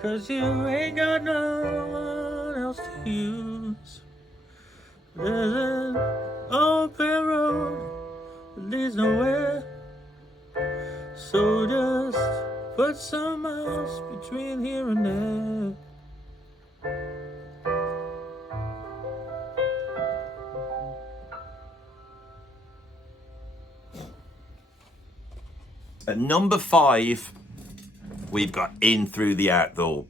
'cause you ain't got no one else to use. There's an open road that leads nowhere, so just put some miles between here and there. At number 5, we've got In Through the Outdoor.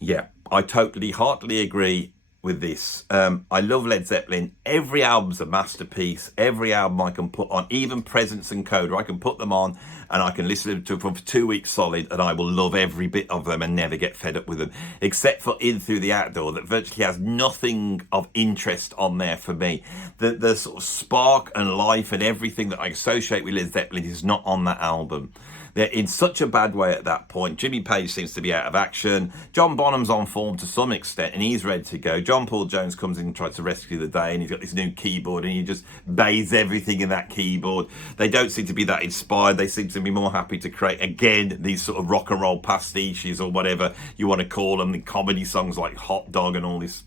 Yeah, I totally, heartily agree. with this. I love Led Zeppelin. Every album's a masterpiece. Every album I can put on, even Presence and Coda, I can put them on and I can listen to them for 2 weeks solid, and I will love every bit of them and never get fed up with them, except for In Through the Outdoor, that virtually has nothing of interest on there for me. The sort of spark and life and everything that I associate with Led Zeppelin is not on that album. They're in such a bad way at that point. Jimmy Page seems to be out of action. John Bonham's on form to some extent, and he's ready to go. John Paul Jones comes in and tries to rescue the day, and he's got this new keyboard, and he just bathes everything in that keyboard. They don't seem to be that inspired. They seem to be more happy to create, again, these sort of rock and roll pastiches or whatever you want to call them, the comedy songs like Hot Dog and all this,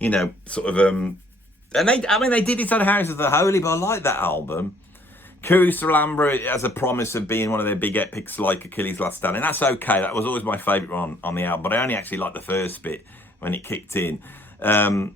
you know, sort of... And they did it on House of the Holy, but I like that album. Curious Alhambra has a promise of being one of their big epics like Achilles' Last Stand, and that's okay. That was always my favourite one on the album, but I only actually liked the first bit when it kicked in. All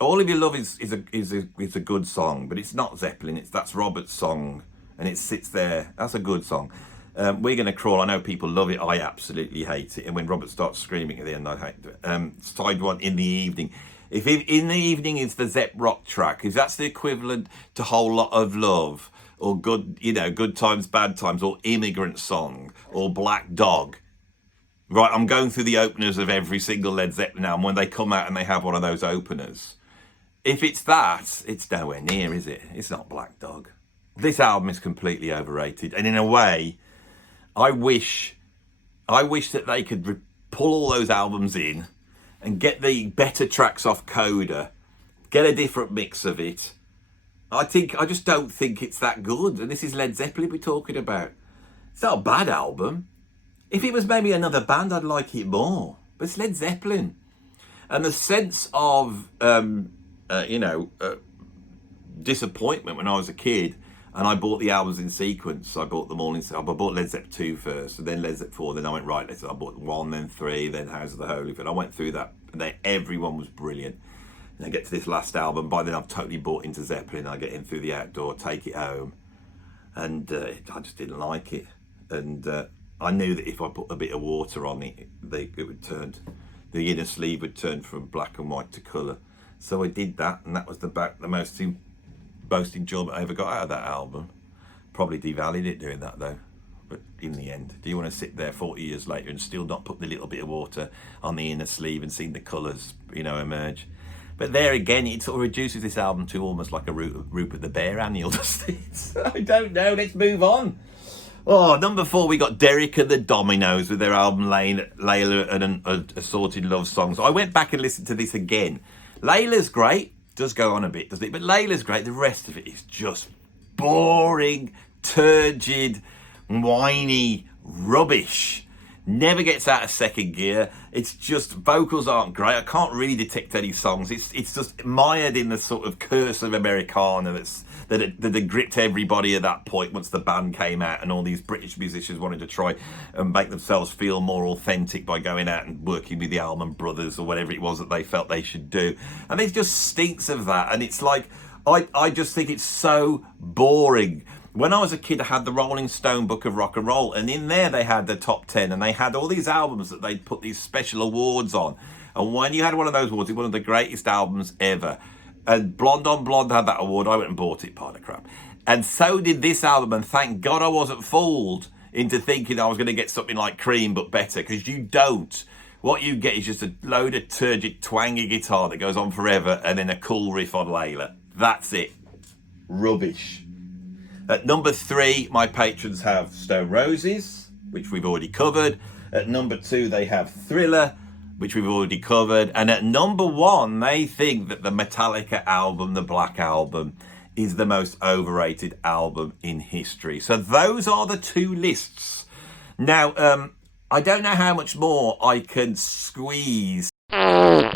of Your Love is a good song, but it's not Zeppelin. That's Robert's song, and it sits there. That's a good song. We're Gonna Crawl, I know people love it. I absolutely hate it, and when Robert starts screaming at the end, I hate it. Side One, In the Evening. If In the Evening is the Zepp rock track, if that's the equivalent to Whole Lot of Love, or Good Times, Bad Times, or Immigrant Song, or Black Dog, right, I'm going through the openers of every single Led Zeppelin album when they come out and they have one of those openers. If it's that, it's nowhere near, is it? It's not Black Dog. This album is completely overrated, and in a way, I wish that they could pull all those albums in and get the better tracks off Coda, get a different mix of it. I just don't think it's that good. And this is Led Zeppelin we're talking about. It's not a bad album. If it was maybe another band, I'd like it more. But it's Led Zeppelin. And the sense of, disappointment when I was a kid, and I bought the albums in sequence. I bought them all in. I bought Led Zeppelin 2 first, and then Led Zeppelin 4. Then I went right. I bought 1, then 3, then House of the Holy. And I went through that, and everyone was brilliant. And I get to this last album. By then, I've totally bought into Zeppelin. I get In Through the Outdoor, Take It Home, and I just didn't like it. And I knew that if I put a bit of water on it, it would turn. The inner sleeve would turn from black and white to colour. So I did that, and that was the most enjoyment I ever got out of that album. Probably devalued it doing that though. But in the end, do you want to sit there 40 years later and still not put the little bit of water on the inner sleeve and see the colours, emerge? But there again, it sort of reduces this album to almost like a Rupert the Bear annual, doesn't it? I don't know, let's move on. Oh, number 4, we got Derek and the Dominoes with their album Layla and Assorted Love Songs. I went back and listened to this again. Layla's great. Does go on a bit, doesn't it? But Layla's great. The rest of it is just boring, turgid, whiny rubbish. Never gets out of second gear. It's just, vocals aren't great. I can't really detect any songs. It's just mired in the sort of curse of Americana that had gripped everybody at that point once the band came out, and all these British musicians wanted to try and make themselves feel more authentic by going out and working with the Allman Brothers or whatever it was that they felt they should do. And it just stinks of that. And it's like, I just think it's so boring. When I was a kid, I had the Rolling Stone Book of Rock and Roll, and in there they had the top 10, and they had all these albums that they'd put these special awards on. And when you had one of those awards, it was one of the greatest albums ever. And Blonde on Blonde had that award. I went and bought it, pile of crap. And so did this album, and thank God I wasn't fooled into thinking I was going to get something like Cream, but better, because you don't. What you get is just a load of turgid, twangy guitar that goes on forever, and then a cool riff on Layla. That's it. Rubbish. At number 3, my patrons have Stone Roses, which we've already covered. At number 2, they have Thriller, which we've already covered. And at number 1, they think that the Metallica album, the Black Album, is the most overrated album in history. So those are the 2 lists. Now, I don't know how much more I can squeeze the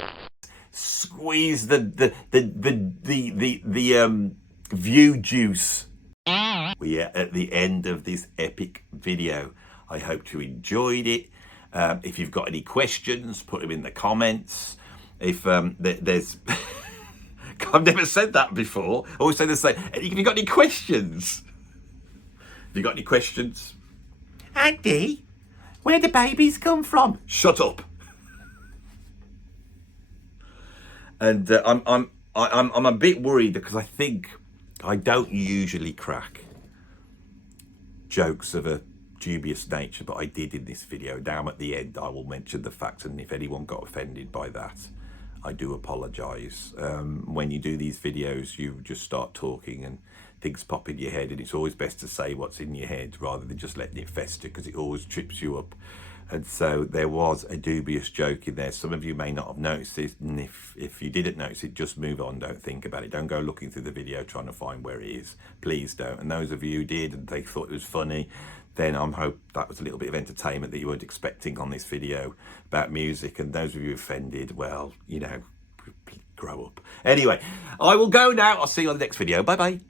view juice. We are at the end of this epic video. I hope you enjoyed it. If you've got any questions, put them in the comments. If there's... I've never said that before. I always say the same. Have you got any questions? Have you got any questions? Andy, where do babies come from? Shut up. And I'm a bit worried because I think I don't usually crack jokes of a dubious nature, but I did in this video. Down at the end, I will mention the fact, and if anyone got offended by that, I do apologise. When you do these videos, you just start talking and things pop in your head, and it's always best to say what's in your head rather than just letting it fester, because it always trips you up. And so there was a dubious joke in there. Some of you may not have noticed it, and if you didn't notice it, just move on. Don't think about it. Don't go looking through the video trying to find where it is. Please don't. And those of you who did and they thought it was funny, then I hope that was a little bit of entertainment that you weren't expecting on this video about music. And those of you offended, well, you know, grow up. Anyway, I will go now. I'll see you on the next video. Bye bye.